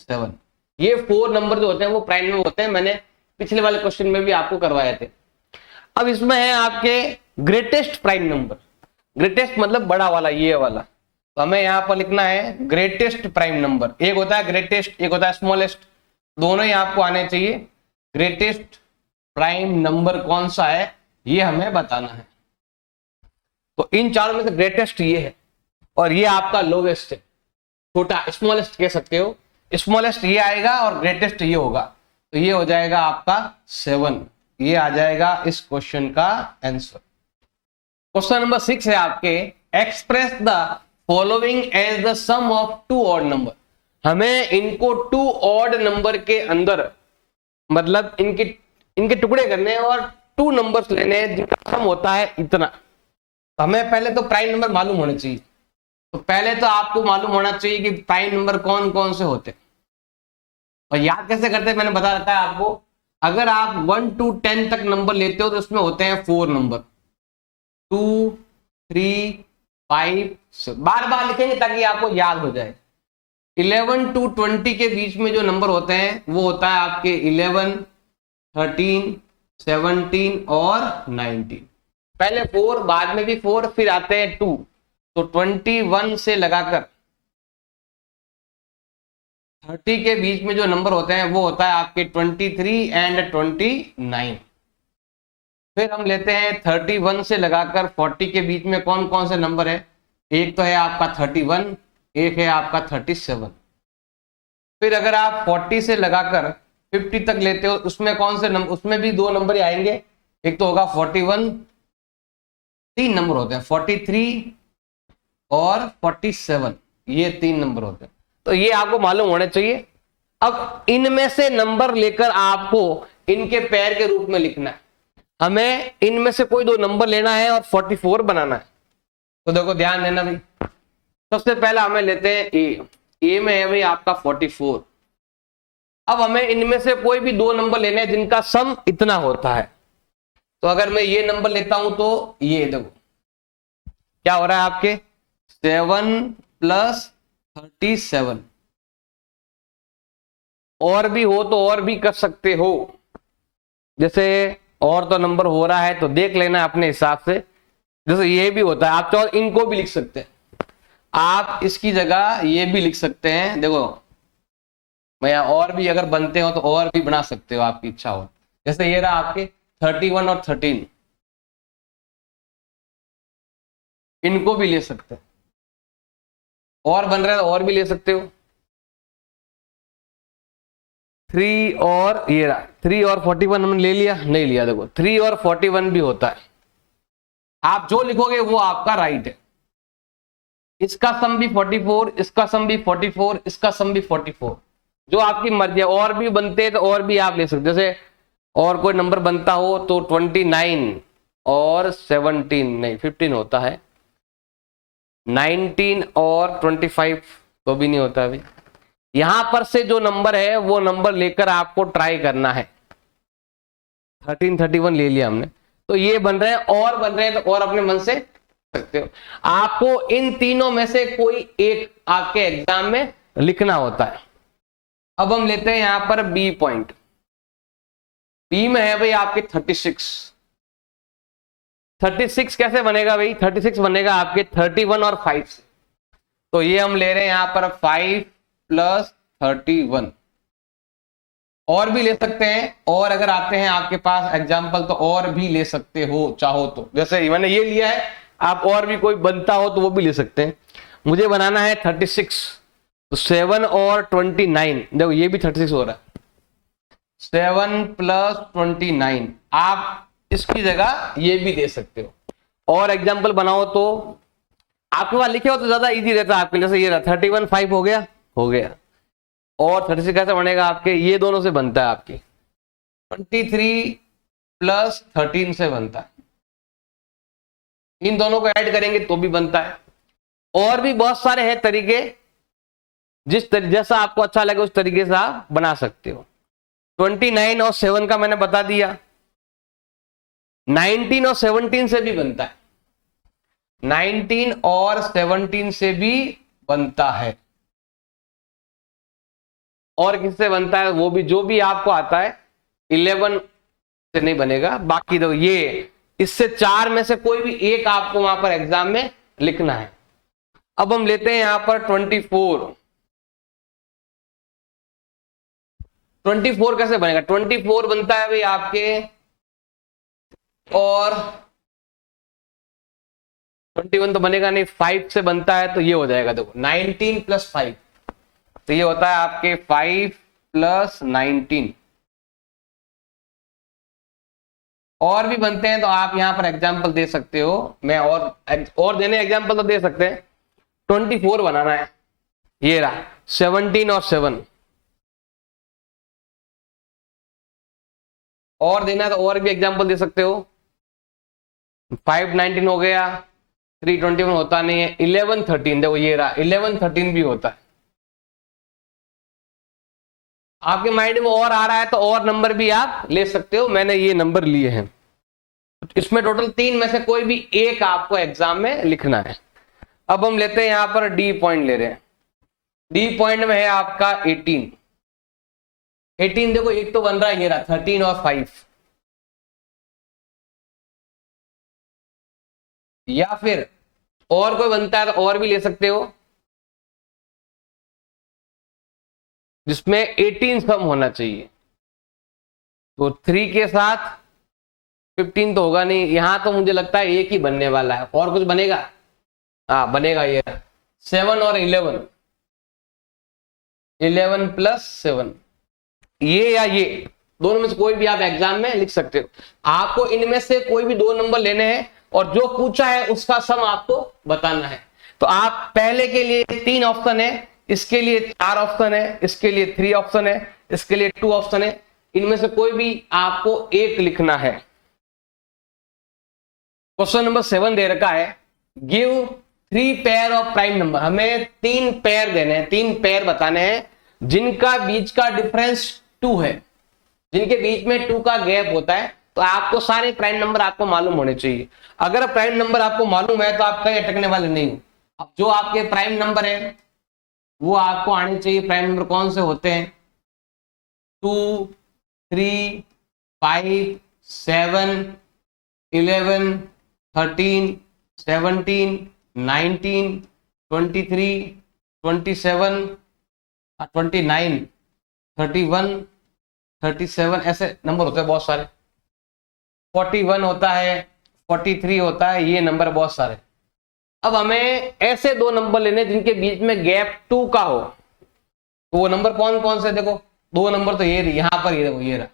7। ये 4 नंबर जो होते हैं वो प्राइम नंबर होते हैं, मैंने पिछले वाले क्वेश्चन में भी आपको करवाए थे। अब इसमें है आपके ग्रेटेस्ट प्राइम नंबर। ग्रेटेस्ट मतलब बड़ा वाला, ये वाला। तो हमें यहां पर लिखना है ग्रेटेस्ट प्राइम नंबर। एक होता है ग्रेटेस्ट, एक होता है स्मॉलेस्ट, दोनों ही आपको आने चाहिए। ग्रेटेस्ट प्राइम नंबर कौन सा है ये हमें बताना है। तो इन चारों में से ग्रेटेस्ट ये है और ये आपका लोवेस्ट है, छोटा, स्मॉलेस्ट कह सकते हो। स्मॉलेस्ट ये आएगा और ग्रेटेस्ट ये होगा, तो ये हो जाएगा आपका 7। ये आ जाएगा इस क्वेश्चन का आंसर। क्वेश्चन नंबर 6 है आपके, express the following as the sum of 2 odd number. हमें इनको 2 ऑड नंबर के अंदर, मतलब इनके टुकड़े करने हैं और 2 नंबर्स लेने हैं जिनका सम होता है इतना। हमें पहले तो प्राइम नंबर मालूम होने चाहिए। तो पहले तो आपको मालूम होना चाहिए कि प्राइम नंबर कौन कौन से होते हैं और याद कैसे करते हैं। मैंने बता रखा है आपको, अगर आप 1 to 10 तक नंबर लेते हो तो उसमें होते हैं 4 नंबर, 2, 3, 5, 6। बार बार लिखेंगे ताकि आपको याद हो जाए। 11 to 20 के बीच में जो नंबर होते हैं वो होता है आपके 11, 13, 17 और 19। पहले 4, बाद में भी 4, फिर आते हैं 2। तो 21 से लगाकर 30 के बीच में जो नंबर होते हैं वो होता है आपके 23 एंड 29। फिर हम लेते हैं 31 से लगाकर 40 के बीच में कौन कौन से नंबर है। एक तो है आपका 31, एक है आपका 37। फिर अगर आप 40 से लगाकर 50 तक लेते हो उसमें कौन से नंबर, उसमें भी 2 नंबर ही आएंगे। एक तो होगा 41, 3 नंबर होते हैं, 43 और 47, ये 3 नंबर होते हैं। तो ये आपको मालूम होने चाहिए। अब इनमें से नंबर लेकर आपको इनके पेयर के रूप में लिखना है। हमें इनमें से कोई 2 नंबर लेना है और 44 बनाना है। तो देखो ध्यान देना भाई, सबसे पहला हमें लेते हैं ए में है भाई आपका 44। अब हमें इनमें से कोई भी 2 नंबर लेने हैं जिनका सम इतना होता है। तो अगर मैं ये नंबर लेता हूं तो ये देखो क्या हो रहा है आपके 7 + 37। और भी हो तो और भी कर सकते हो, जैसे और तो नंबर हो रहा है तो देख लेना अपने हिसाब से। जैसे ये भी होता है, आप चाहो इनको भी लिख सकते हैं, आप इसकी जगह ये भी लिख सकते हैं। देखो भैया और भी अगर बनते हो तो और भी बना सकते हो, आपकी इच्छा हो। जैसे ये रहा आपके 31 और 13, इनको भी ले सकते हैं। और बन रहा है तो और भी ले सकते हो। 3 और ये रहा 3 और 41 हमने ले लिया, नहीं लिया। देखो 3 और 41 भी होता है। आप जो लिखोगे वो आपका राइट है। इसका सम भी 44, इसका सम भी 44, इसका सम भी 44, जो आपकी मर्जी है। और भी बनते हैं तो और भी आप ले सकते, जैसे और कोई नंबर बनता हो तो 29 और 17 नहीं 15 होता है, 19 और 25 तो भी नहीं होता अभी। यहां पर से जो नंबर है वो नंबर लेकर आपको ट्राई करना है। 13, 31 ले लिया हमने, तो ये बन रहे हैं और बन रहे हैं तो और अपने मन से सकते हो। आपको इन तीनों में से कोई एक आपके एग्जाम में लिखना होता है। अब हम लेते हैं यहां पर बी पॉइंट। बी में है भाई आपके 36। 36 कैसे बनेगा भाई? 36 बनेगा आपके 31 और 5 से। तो ये हम ले रहे हैं यहां पर 5 प्लस 31। और भी ले सकते हैं, और अगर आते हैं आपके पास एग्जाम्पल तो और भी ले सकते हो चाहो तो, जैसे मैंने ये लिया है, आप और भी कोई बनता हो तो वो भी ले सकते हैं। मुझे बनाना है 36, तो 7 और 29, देखो ये भी 36 हो रहा है, 7 प्लस 29, आप इसकी जगह ये भी दे सकते हो। और एग्जाम्पल बनाओ तो आपके पास लिखे हो तो ज्यादा इजी रहता है आपके लिए। जैसे ये रहा 31 5 हो गया, और 36 कैसे बनेगा आपके, ये दोनों से बनता है आपकी 23 प्लस 13 से बनता है, इन दोनों को ऐड करेंगे तो भी बनता है। और भी बहुत सारे हैं तरीके, जैसा आपको अच्छा लगे उस तरीके से आप बना सकते हो। 29 और 7 का मैंने बता दिया, 19 और 17 से भी बनता है, 19 और 17 से भी बनता है। और किससे बनता है वो भी, जो भी आपको आता है, 11 से नहीं बनेगा, बाकी तो ये इससे 4 में से कोई भी एक आपको वहां पर एग्जाम में लिखना है। अब हम लेते हैं यहां पर 24। 24 कैसे बनेगा, 24 बनता है भाई आपके, और 21 तो बनेगा नहीं, 5 से बनता है, तो ये हो जाएगा देखो 19 प्लस 5, तो ये होता है आपके 5 प्लस 19। और भी बनते हैं तो आप यहां पर एग्जाम्पल दे सकते हो, मैं और देने एग्जाम्पल तो दे सकते हैं। 24 बनाना है, ये रहा 17 और 7, और देना है तो और भी एग्जाम्पल दे सकते हो। 5 19 हो गया, 3 21 होता नहीं है, 11 13, देखो ये रहा 11 13 भी होता है। आपके माइंड में और आ रहा है तो और नंबर भी आप ले सकते हो, मैंने ये नंबर लिए हैं। इसमें टोटल 3 में से कोई भी एक आपको एग्जाम में लिखना है। अब हम लेते हैं यहां पर डी पॉइंट ले रहे हैं, डी पॉइंट में है आपका 18। 18 देखो एक तो बन रहा है, ये रहा 13 और 5, या फिर और कोई बनता है तो और भी ले सकते हो, जिसमें 18 सम होना चाहिए। तो 3 के साथ 15 तो होगा नहीं, यहां तो मुझे लगता है एक ही बनने वाला है, और कुछ बनेगा, हाँ बनेगा, ये 7 और 11, 11 प्लस 7, ये या ये दोनों में से कोई भी आप एग्जाम में लिख सकते हो। आपको इनमें से कोई भी 2 नंबर लेने हैं, और जो पूछा है उसका सम आपको बताना है। तो आप पहले के लिए 3 ऑप्शन है, इसके लिए 4 ऑप्शन है, इसके लिए 3 ऑप्शन है, इसके लिए 2 ऑप्शन है, इनमें से कोई भी आपको एक लिखना है। क्वेश्चन नंबर 7 दे रखा है, give 3 pair of prime number, हमें 3 पेयर देने हैं, 3 पेयर बताने हैं जिनका बीच का डिफरेंस 2 है, जिनके बीच में 2 का गैप होता है। तो आपको सारे प्राइम नंबर आपको मालूम होने चाहिए। अगर प्राइम नंबर आपको मालूम है तो आप कहीं अटकने वाले नहीं हो। अब जो आपके प्राइम नंबर है वो आपको आने चाहिए। प्राइम नंबर कौन से होते हैं, 2 3 5 7 11 13 17 19 23 27 29 31 37, ऐसे नंबर होते हैं बहुत सारे, 41 होता है, 43 होता है, ये नंबर बहुत सारे। अब हमें ऐसे 2 नंबर लेने जिनके बीच में गैप 2 का हो। तो वो नंबर कौन कौन से, देखो 2 नंबर तो ये यहां पर, ये देखो ये रहा,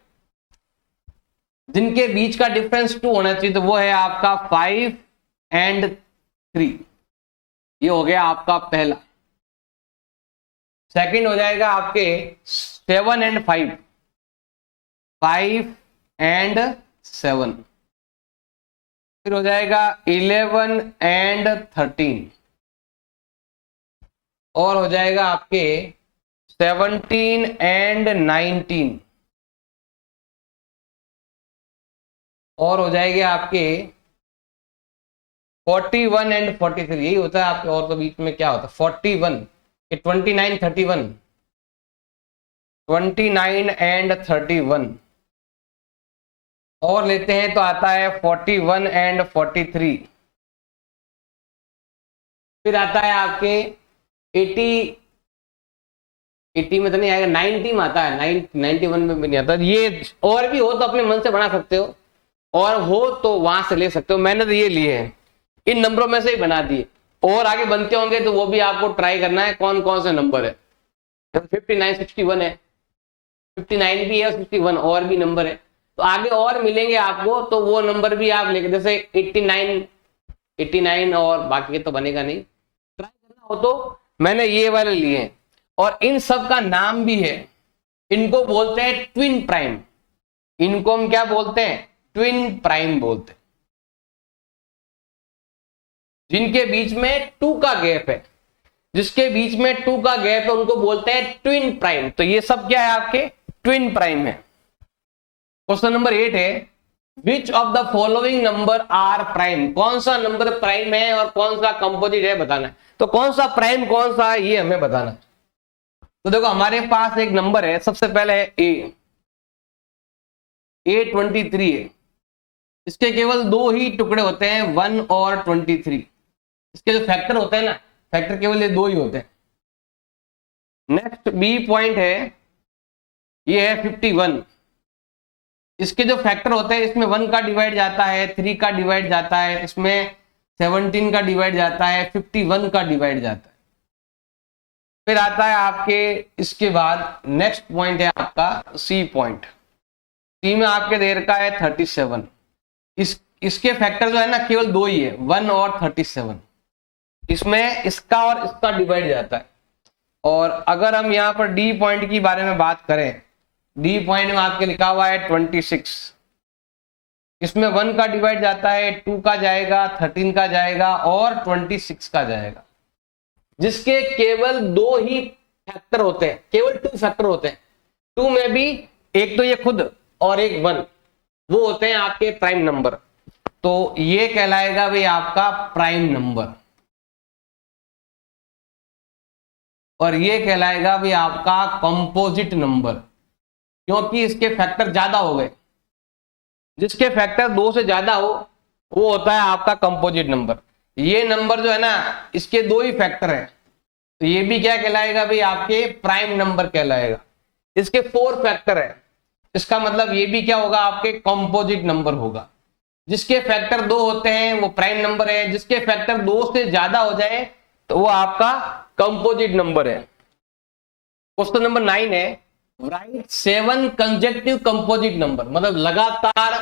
जिनके बीच का डिफरेंस 2 होना चाहिए, तो वो है आपका 5 एंड 3, ये हो गया आपका पहला। सेकंड हो जाएगा आपके 7 एंड 5, 5 एंड 7, फिर हो जाएगा 11 एंड 13, और हो जाएगा आपके 17 एंड 19, और हो जाएंगे आपके 41 एंड 43, यही होता है आपके। और तो बीच में क्या होता है 41, 29 31, 29 एंड 31, और लेते हैं तो आता है 41 एंड 43, फिर आता है आपके 80 में तो नहीं आएगा, 90 में आता है, 91 में भी नहीं आता। ये और भी हो तो अपने मन से बना सकते हो, और हो तो वहां से ले सकते हो। मैंने तो ये लिए हैं, इन नंबरों में से ही बना दिए। और आगे बनते होंगे तो वो भी आपको ट्राई करना है कौन कौन से नंबर है। 59, 61 है, 59 भी है, 61 और भी नंबर है। तो आगे और मिलेंगे आपको, तो वो नंबर भी आप लेके, जैसे 89 और बाकी तो बनेगा नहीं। ट्राई करना हो तो मैंने ये वाले लिए हैं, और इन सब का नाम भी है। इनको बोलते हैं ट्विन प्राइम। इनको हम क्या बोलते हैं? ट्विन प्राइम बोलते हैं। जिनके बीच में 2 का गैप है, जिसके बीच में 2 का गैप है, उनको बोलते हैं ट्विन प्राइम। तो ये सब क्या है? आपके ट्विन प्राइम है। क्वेश्चन नंबर 8 है, which of the following number are prime? कौन सा नंबर प्राइम है और कौन सा कंपोजिट है, बताना है। तो कौन सा प्राइम कौन सा है ये हमें बताना है। तो देखो हमारे पास एक नंबर है, सबसे पहले है A23 है। इसके केवल 2 ही टुकड़े होते हैं, 1 और 23। इसके जो फैक्टर होते हैं ना, फैक्टर केवल ये 2 ही होते हैं। नेक्स्ट बी पॉइंट है, ये है 51। इसके जो फैक्टर होते हैं, इसमें 1 का डिवाइड जाता है, 3 का डिवाइड जाता है, इसमें 17 का डिवाइड जाता है, 51 का डिवाइड जाता है। फिर आता है आपके इसके बाद नेक्स्ट पॉइंट है आपका सी पॉइंट। सी में आपके दे रखा है 37। इसके फैक्टर जो है ना केवल 2 ही है, 1 और 37। इसमें इसका और इसका डिवाइड जाता है। और अगर हम यहाँ पर डी पॉइंट की बारे में बात करें, डी पॉइंट में आपके लिखा हुआ है 26। इसमें 1 का डिवाइड जाता है, 2 का जाएगा, 13 का जाएगा और 26 का जाएगा। जिसके केवल 2 ही फैक्टर होते हैं, केवल 2 फैक्टर होते हैं। 2 में भी एक तो ये खुद और एक 1, वो होते हैं आपके प्राइम नंबर। तो ये कहलाएगा भाई आपका प्राइम नंबर, और ये कहलाएगा भाई आपका कंपोजिट नंबर, क्योंकि इसके फैक्टर ज्यादा हो गए। जिसके फैक्टर 2 से ज्यादा हो वो होता है आपका कंपोजिट नंबर। ये नंबर जो है ना, इसके 2 ही फैक्टर है, तो ये भी क्या कहलाएगा भाई आपके प्राइम नंबर कहलाएगा। इसके 4 फैक्टर है, इसका मतलब ये भी क्या होगा? आपके कंपोजिट नंबर होगा। जिसके फैक्टर 2 होते हैं वो प्राइम नंबर है, जिसके फैक्टर 2 से ज्यादा हो जाए तो वो आपका कंपोजिट नंबर है। क्वेश्चन नंबर 9 है, राइट 7 कंसेक्यूटिव कंपोजिट नंबर। मतलब लगातार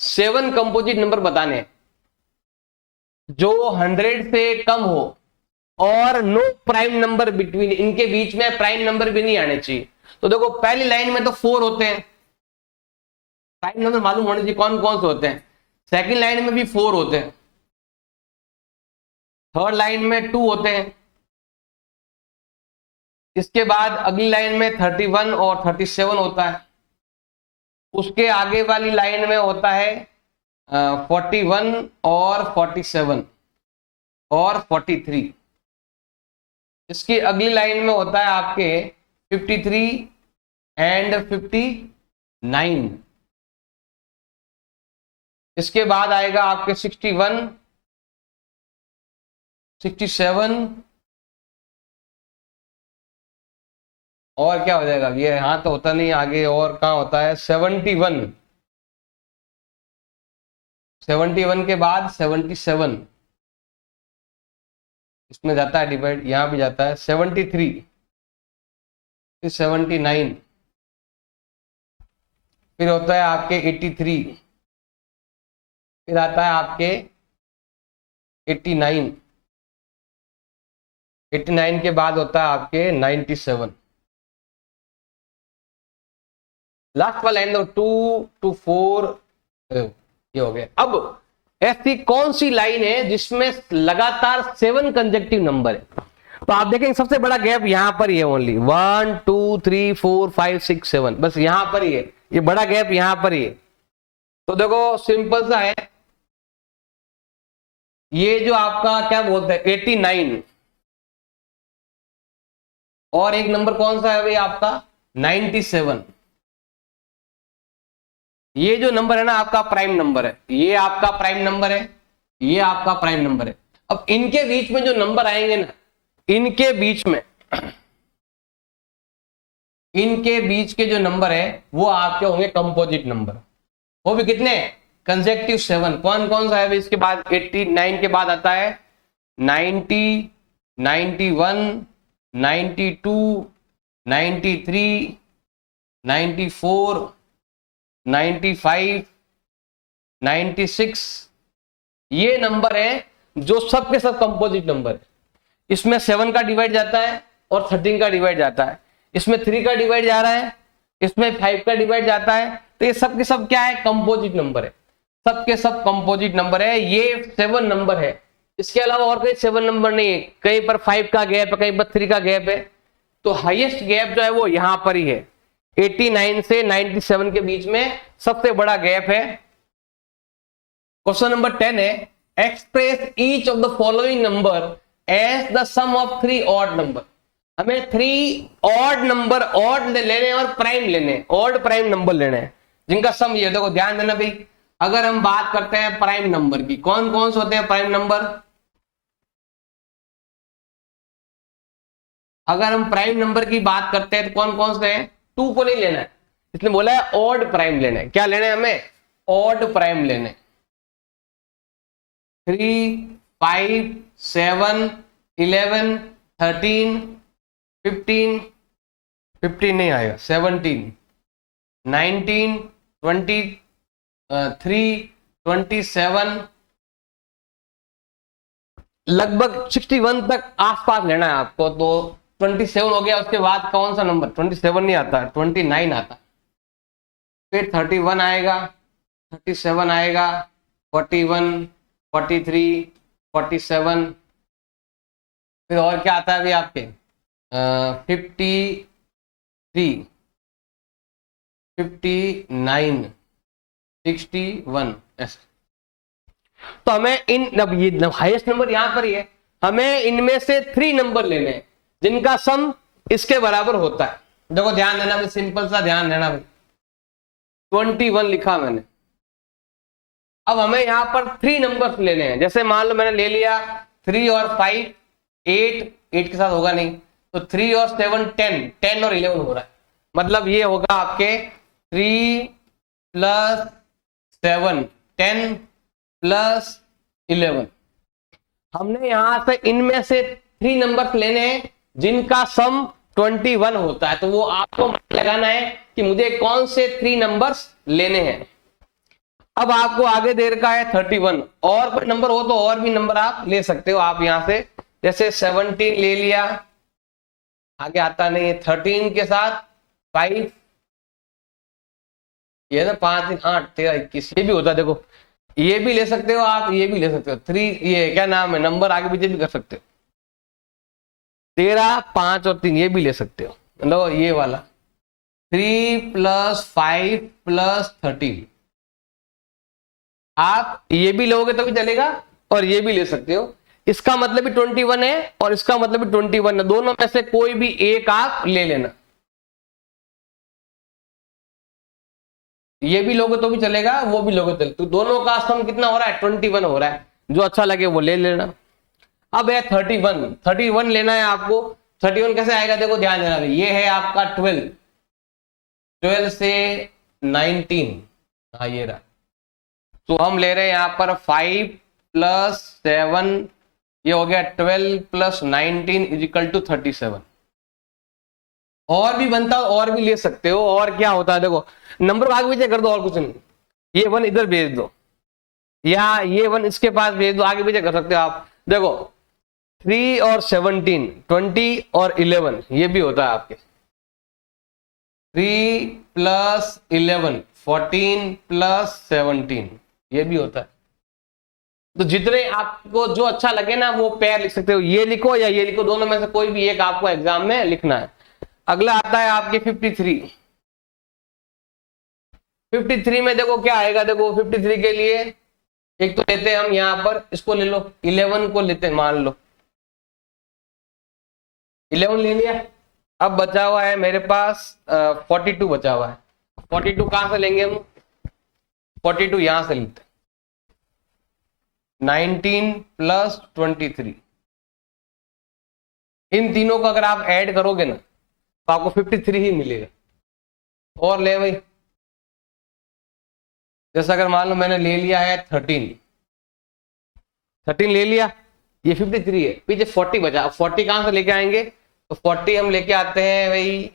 7 कंपोजिट नंबर बताने जो 100 से कम हो और नो प्राइम नंबर बिटवीन, इनके बीच में प्राइम नंबर भी नहीं आने चाहिए। तो देखो पहली लाइन में तो 4 होते हैं, प्राइम नंबर मालूम होने चाहिए कौन कौन से होते हैं। सेकंड लाइन में भी 4 होते हैं, थर्ड लाइन में 2 होते हैं, इसके बाद अगली लाइन में 31 और 37 होता है, उसके आगे वाली लाइन में होता है 41 और 47 और 43, इसकी अगली लाइन में होता है आपके 53 एंड 59, इसके बाद आएगा आपके 61, 67 और क्या हो जाएगा? ये यहां तो होता नहीं, आगे और कहाँ होता है? 71, 71 के बाद 77, इसमें जाता है डिवाइड, यहां भी जाता है 73, फिर 79, फिर होता है आपके 83, फिर आता है आपके 89, 89 के बाद होता है आपके 97। लास्ट वाला लाइन 2 to 4 ये हो गया। अब ऐसी कौन सी लाइन है जिसमें लगातार 7 कंसेक्यूटिव नंबर है? तो आप देखेंगे सबसे बड़ा गैप यहां पर ही है, ओनली 1 2 3 4 5 6 7, बस यहां पर ही है, ये बड़ा गैप यहां पर ही है। तो देखो सिंपल सा है, ये जो आपका क्या बोलते हैं 89, और एक नंबर कौन सा है भाई आपका 97। ये जो नंबर है ना आपका प्राइम नंबर है, ये आपका प्राइम नंबर है, ये आपका प्राइम नंबर है। अब इनके बीच में जो नंबर आएंगे ना, इनके बीच में इनके बीच के जो नंबर है वो आपके होंगे कंपोजिट नंबर। वो भी कितने, कंसेक्टिव 7। कौन कौन सा है इसके बाद, 89 के बाद आता है 90, 91, 92, 93, 94, 95, 96। ये नंबर है जो सब के सब कंपोजिट नंबर है। इसमें 7 का डिवाइड जाता है और 13 का डिवाइड जाता है, इसमें 3 का डिवाइड जा रहा है, इसमें 5 का डिवाइड जाता है। तो ये सब के सब क्या है, कंपोजिट नंबर है, सब के सब कंपोजिट नंबर है। ये 7 नंबर है, इसके अलावा और कोई 7 नंबर नहीं है। कहीं पर 5 का गैप है, कहीं पर 3 का गैप है। तो हाईएस्ट गैप जो है वो यहां पर ही है, 89 से 97 के बीच में सबसे बड़ा गैप है। क्वेश्चन नंबर 10 है, express each of the following number as the sum of 3 odd number. हमें 3 ऑड नंबर, ऑड लेने और प्राइम लेने, ऑड प्राइम नंबर लेने हैं जिनका सम ये। देखो ध्यान देना भाई, अगर हम बात करते हैं प्राइम नंबर की, कौन कौन से होते हैं प्राइम नंबर? अगर हम प्राइम नंबर की बात करते हैं तो कौन कौन से हैं? 2 को नहीं लेना है, इसलिए बोला है ऑड प्राइम लेना है। क्या लेना है हमें? ऑड प्राइम लेने। 3, 5, 7, 11, 13, 15, 15 नहीं आएगा, 17, 19, 23, 27, लगभग 61 तक आसपास लेना है आपको। तो 27 हो गया, उसके बाद कौन सा नंबर? 27 नहीं आता, 29 आता, फिर 31 आएगा, 37 आएगा, 41, 43, 47, फिर और क्या आता है अभी आपके? 53, 59, 61 ऐसे। तो हमें ये हाईएस्ट नंबर यहां पर ही है, हमें इनमें से 3 नंबर लेने हैं जिनका सम इसके बराबर होता है। देखो ध्यान देना भाई, सिंपल सा ध्यान देना भाई, 21 लिखा मैंने। अब हमें यहां पर 3 नंबर लेने हैं। जैसे मान लो मैंने ले लिया 3 और 5, 8 के साथ होगा नहीं, तो 3 और 7, 10 और 11 हो रहा है। मतलब ये होगा आपके 3 + 7, 10 + 11। हमने यहां से इनमें से 3 नंबर लेने हैं जिनका सम 21 होता है। तो वो आपको लगाना है कि मुझे कौन से 3 नंबर्स लेने हैं। अब आपको आगे दे रखा है 31, और कोई नंबर हो तो और भी नंबर आप ले सकते हो। आप यहां से जैसे 17 ले लिया, आगे आता नहीं है, 13 के साथ 5, ये ना 5, 3, 8, 13, 21, ये भी होता है। देखो ये भी ले सकते हो आप, ये भी ले सकते हो। 3, ये क्या नाम है, नंबर आगे पीछे भी कर सकते हो। 13, 5 और 3 ये भी ले सकते हो। मतलब ये वाला 3 + 5 + 13, आप ये भी लोगे तो भी चलेगा और ये भी ले सकते हो। इसका मतलब भी 21 है और इसका मतलब भी 21 है, दोनों में से कोई भी एक आप ले लेना। ये भी लोगे तो भी चलेगा, वो भी लोगे तो दोनों का सम कितना हो रहा है? 21 हो रहा है। जो अच्छा लगे वो ले लेना। अब है 31 लेना है आपको। 31 कैसे आएगा? देखो ध्यान देना भाई, ये है आपका 12 से 19, हाँ ये रहा। तो हम ले रहे हैं यहाँ पर 5 + 7, ये हो गया 12 + 19 = 37। और भी बनता, और भी ले सकते हो। और क्या होता है, देखो नंबर आगे पीछे कर दो और कुछ नहीं, ये 1 इधर भेज दो या ये 1 इसके पास भेज दो, आगे पीछे कर सकते हो आप। देखो 3 और 17, 20 और 11, ये भी होता है आपके। 3 + 11, 14 + 17, ये भी होता है। तो जितने आपको जो अच्छा लगे ना वो पेयर लिख सकते हो, ये लिखो या ये लिखो, दोनों में से कोई भी एक आपको एग्जाम में लिखना है। अगला आता है आपके 53। 53 में देखो क्या आएगा, देखो 53 के लिए एक तो लेते हैं हम यहाँ पर, इसको ले लो, 11 को लेते हैं, मान लो 11 ले लिया। अब बचा हुआ है मेरे पास 42 बचा हुआ है। 42 कहां से लेंगे हम? 42 यहां से लेते हैं, 19 + 23। इन तीनों को अगर आप ऐड करोगे ना, तो आपको 53 ही मिलेगा। और ले भाई, जैसे अगर मान लो मैंने ले लिया है 13 ले लिया, ये 53 है, पीछे 40 बचा। अब 40 कहां से लेके आएंगे? तो 40 हम लेके आते हैं भाई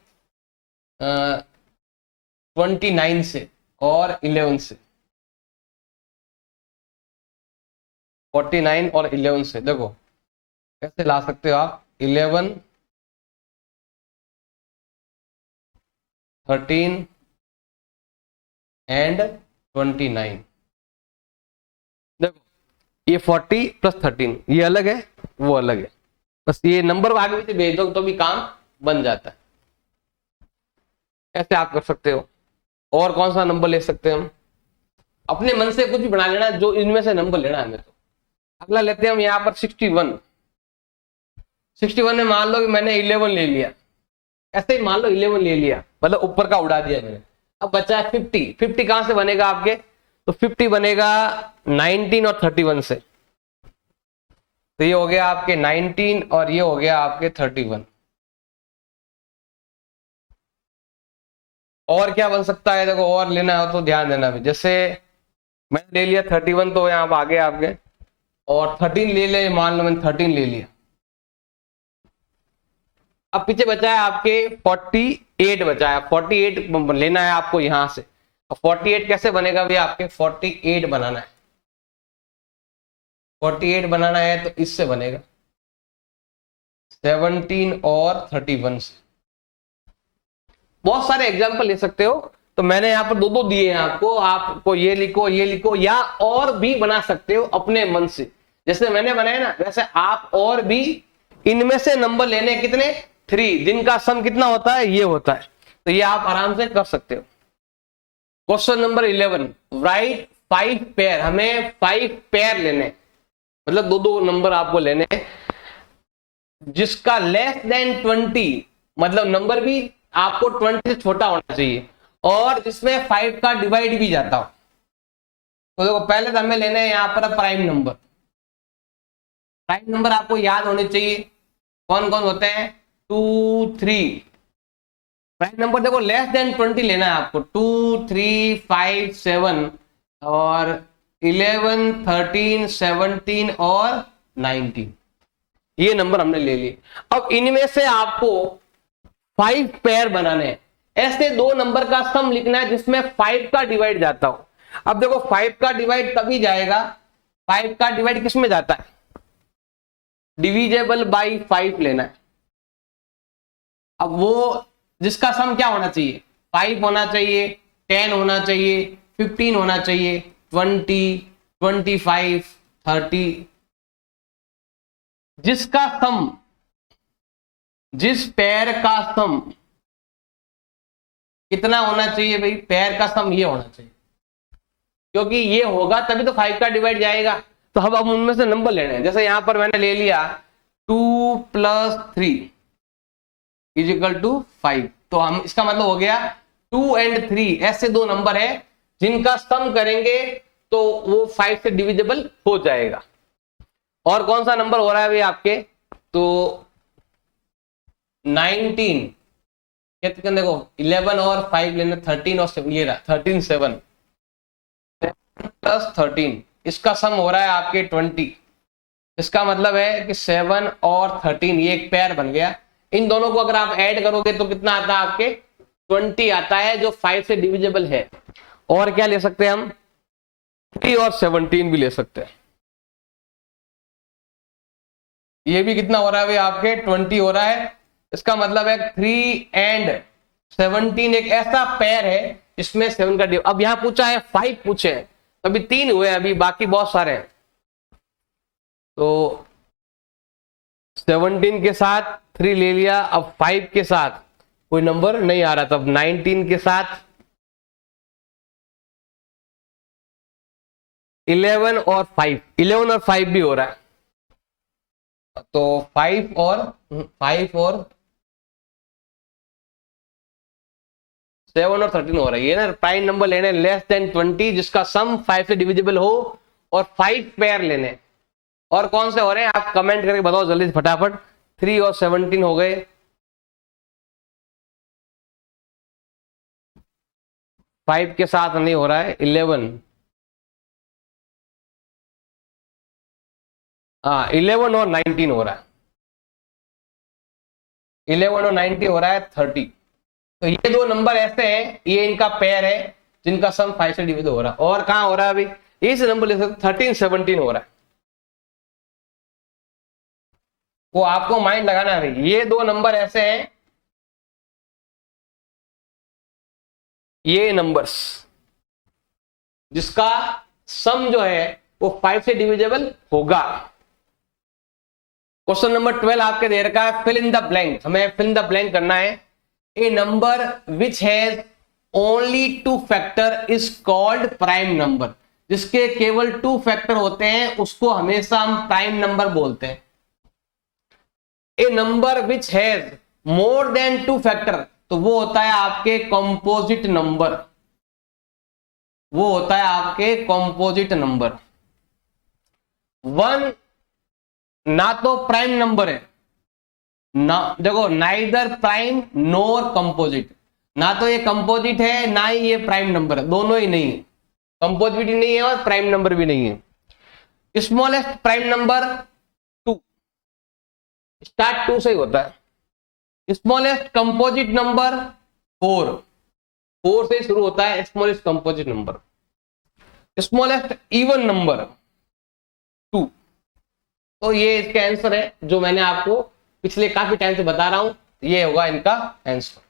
29 से और 11 से। 49 और 11 से देखो कैसे ला सकते हो आप। 11, 13 एंड 29। देखो ये 40 प्लस 13 ये अलग है, वो अलग है, बस ये नंबर आगे पीछे भेज दो तो भी काम बन जाता है। ऐसे आप कर सकते हो। और कौन सा नंबर ले सकते हैं हम? अपने मन से कुछ भी बना लेना, जो इनमें से नंबर लेना है हमें। तो अगला लेते हैं हम यहाँ पर 61। 61 में मान लो कि मैंने 11 ले लिया, ऐसे ही मान लो 11 ले लिया, मतलब ऊपर का उड़ा दिया मैंने। अब बचा है 50। 50 कहां से बनेगा आपके? तो 50 बनेगा 19 और 31 से। तो ये हो गया आपके 19 और ये हो गया आपके 31। और क्या बन सकता है? देखो और लेना हो तो ध्यान देना भी। जैसे मैंने ले लिया 31, तो यहाँ आगे आपके, और 13 ले ले, मान लो मैंने 13 ले लिया। अब पीछे बचा है आपके 48 बचा है। 48 लेना है आपको यहां से। और 48 कैसे बनेगा भी? आपके 48 बनाना है। 48 बनाना है तो इससे बनेगा 17 और 31 से। बहुत सारे एग्जाम्पल ले सकते हो। तो मैंने यहाँ पर दो दिए हैं आपको। आपको ये लिखो, ये लिखो, या और भी बना सकते हो अपने मन से। जैसे मैंने बनाया ना, वैसे आप और भी इनमें से नंबर लेने। कितने? 3, जिनका सम कितना होता है? ये होता है। तो ये आप आराम से कर सकते हो। Question number 11, right 5 pair. हमें 5 पेयर लेने, मतलब दो नंबर आपको लेने, जिसका लेस देन 20, मतलब नंबर भी आपको 20 से छोटा होना चाहिए, और जिसमें 5 का डिवाइड भी जाता हो। तो देखो पहले तो हमें लेने हैं यहाँ पर प्राइम नंबर। प्राइम नंबर आपको याद होने चाहिए। कौन कौन होते हैं? 2, 3। प्राइम नंबर देखो लेस देन 20 लेना है आपको। 2, 3, 5, 7 और 11, 13, 17 और 19। ये नंबर हमने ले लिए। अब इनमें से आपको 5 पेयर बनाने हैं। ऐसे दो नंबर का सम लिखना है जिसमें 5 का डिवाइड जाता हो। अब देखो 5 का डिवाइड तभी जाएगा, 5 का डिवाइड किस में जाता है? डिविजेबल बाई 5 लेना है। अब वो जिसका सम क्या होना चाहिए? 5 होना चाहिए, 10 होना चाहिए, 15 होना चाहिए, 20, 25, 30। जिसका सम, जिस पेयर का सम कितना होना चाहिए भाई? पेयर का सम ये होना चाहिए, क्योंकि ये होगा तभी तो 5 का डिवाइड जाएगा। तो हम उनमें से नंबर लेने हैं। जैसे यहां पर मैंने ले लिया 2 + 3 = 5। तो हम, इसका मतलब हो गया 2 और 3 ऐसे दो नंबर है जिनका सम करेंगे तो वो 5 से डिविजिबल हो जाएगा। और कौन सा नंबर हो रहा है भाई आपके? तो 19। देखो 11 और 5 लेना, 13 और 7, ये रहा 13, 7 + 13, इसका सम हो रहा है आपके 20। इसका मतलब है कि 7 और 13 ये एक पेयर बन गया। इन दोनों को अगर आप ऐड करोगे तो कितना आता है आपके? 20 आता है, जो 5 से डिविजिबल है। और क्या ले सकते हैं हम? 3 और 17 भी ले सकते हैं। ये भी कितना हो रहा है भाई आपके? 20 हो रहा है। इसका मतलब है 3 और 17 एक ऐसा पेयर है जिसमें 7 का डिवाइड। अब यहां पूछा है 5 पूछे हैं, अभी 3 हुए, अभी बाकी बहुत सारे हैं। तो 17 के साथ 3 ले लिया। अब 5 के साथ कोई नंबर नहीं आ रहा, तब 19 के साथ 11 और 5, 11 और 5 भी हो रहा है। तो 5 और 7 और 13 हो रहा है। ये ना प्राइम नंबर लेने लेस देन 20 जिसका सम 5 से डिविजिबल हो, और 5 पेयर लेने। और कौन से हो रहे हैं आप कमेंट करके बताओ जल्दी से फटाफट। 3 और 17 हो गए, 5 के साथ नहीं हो रहा है, 11, हाँ 11 और 19 हो रहा है, 11 और 90 हो रहा है 30। तो ये दो नंबर ऐसे हैं, ये इनका पेयर है जिनका सम 5 से डिविजिबल हो रहा है। और कहां हो रहा है अभी, इस नंबर ले सकते 13 17 हो रहा है। वो आपको माइंड लगाना है भाई, ये दो नंबर ऐसे हैं, ये नंबर्स जिसका सम जो है वो 5 से डिविजिबल होगा। क्वेश्चन नंबर 12 आपके दे रखा है फिल इन द ब्लैंक, हमें फिल इन द ब्लैंक करना है। A number which has only 2 factor is called prime number, जिसके केवल 2 फैक्टर होते हैं उसको हमेशा हम प्राइम नंबर बोलते हैं। A number which has more than 2 factor, तो वो होता है आपके कंपोजिट नंबर, वो होता है आपके कंपोजिट नंबर। 1 ना तो प्राइम नंबर है ना, देखो नाइदर प्राइम नोर कंपोजिट, ना तो ये कंपोजिट है ना ही ये प्राइम नंबर है, दोनों ही नहीं है, कंपोजिट भी नहीं है और प्राइम नंबर भी नहीं है। स्मॉलेस्ट प्राइम नंबर 2, स्टार्ट 2 से ही होता है। स्मॉलेस्ट कंपोजिट नंबर 4, 4 से ही शुरू होता है smallest composite number. Smallest even number 2। तो ये इसका आंसर है जो मैंने आपको पिछले काफी टाइम से बता रहा हूं, ये होगा इनका आंसर।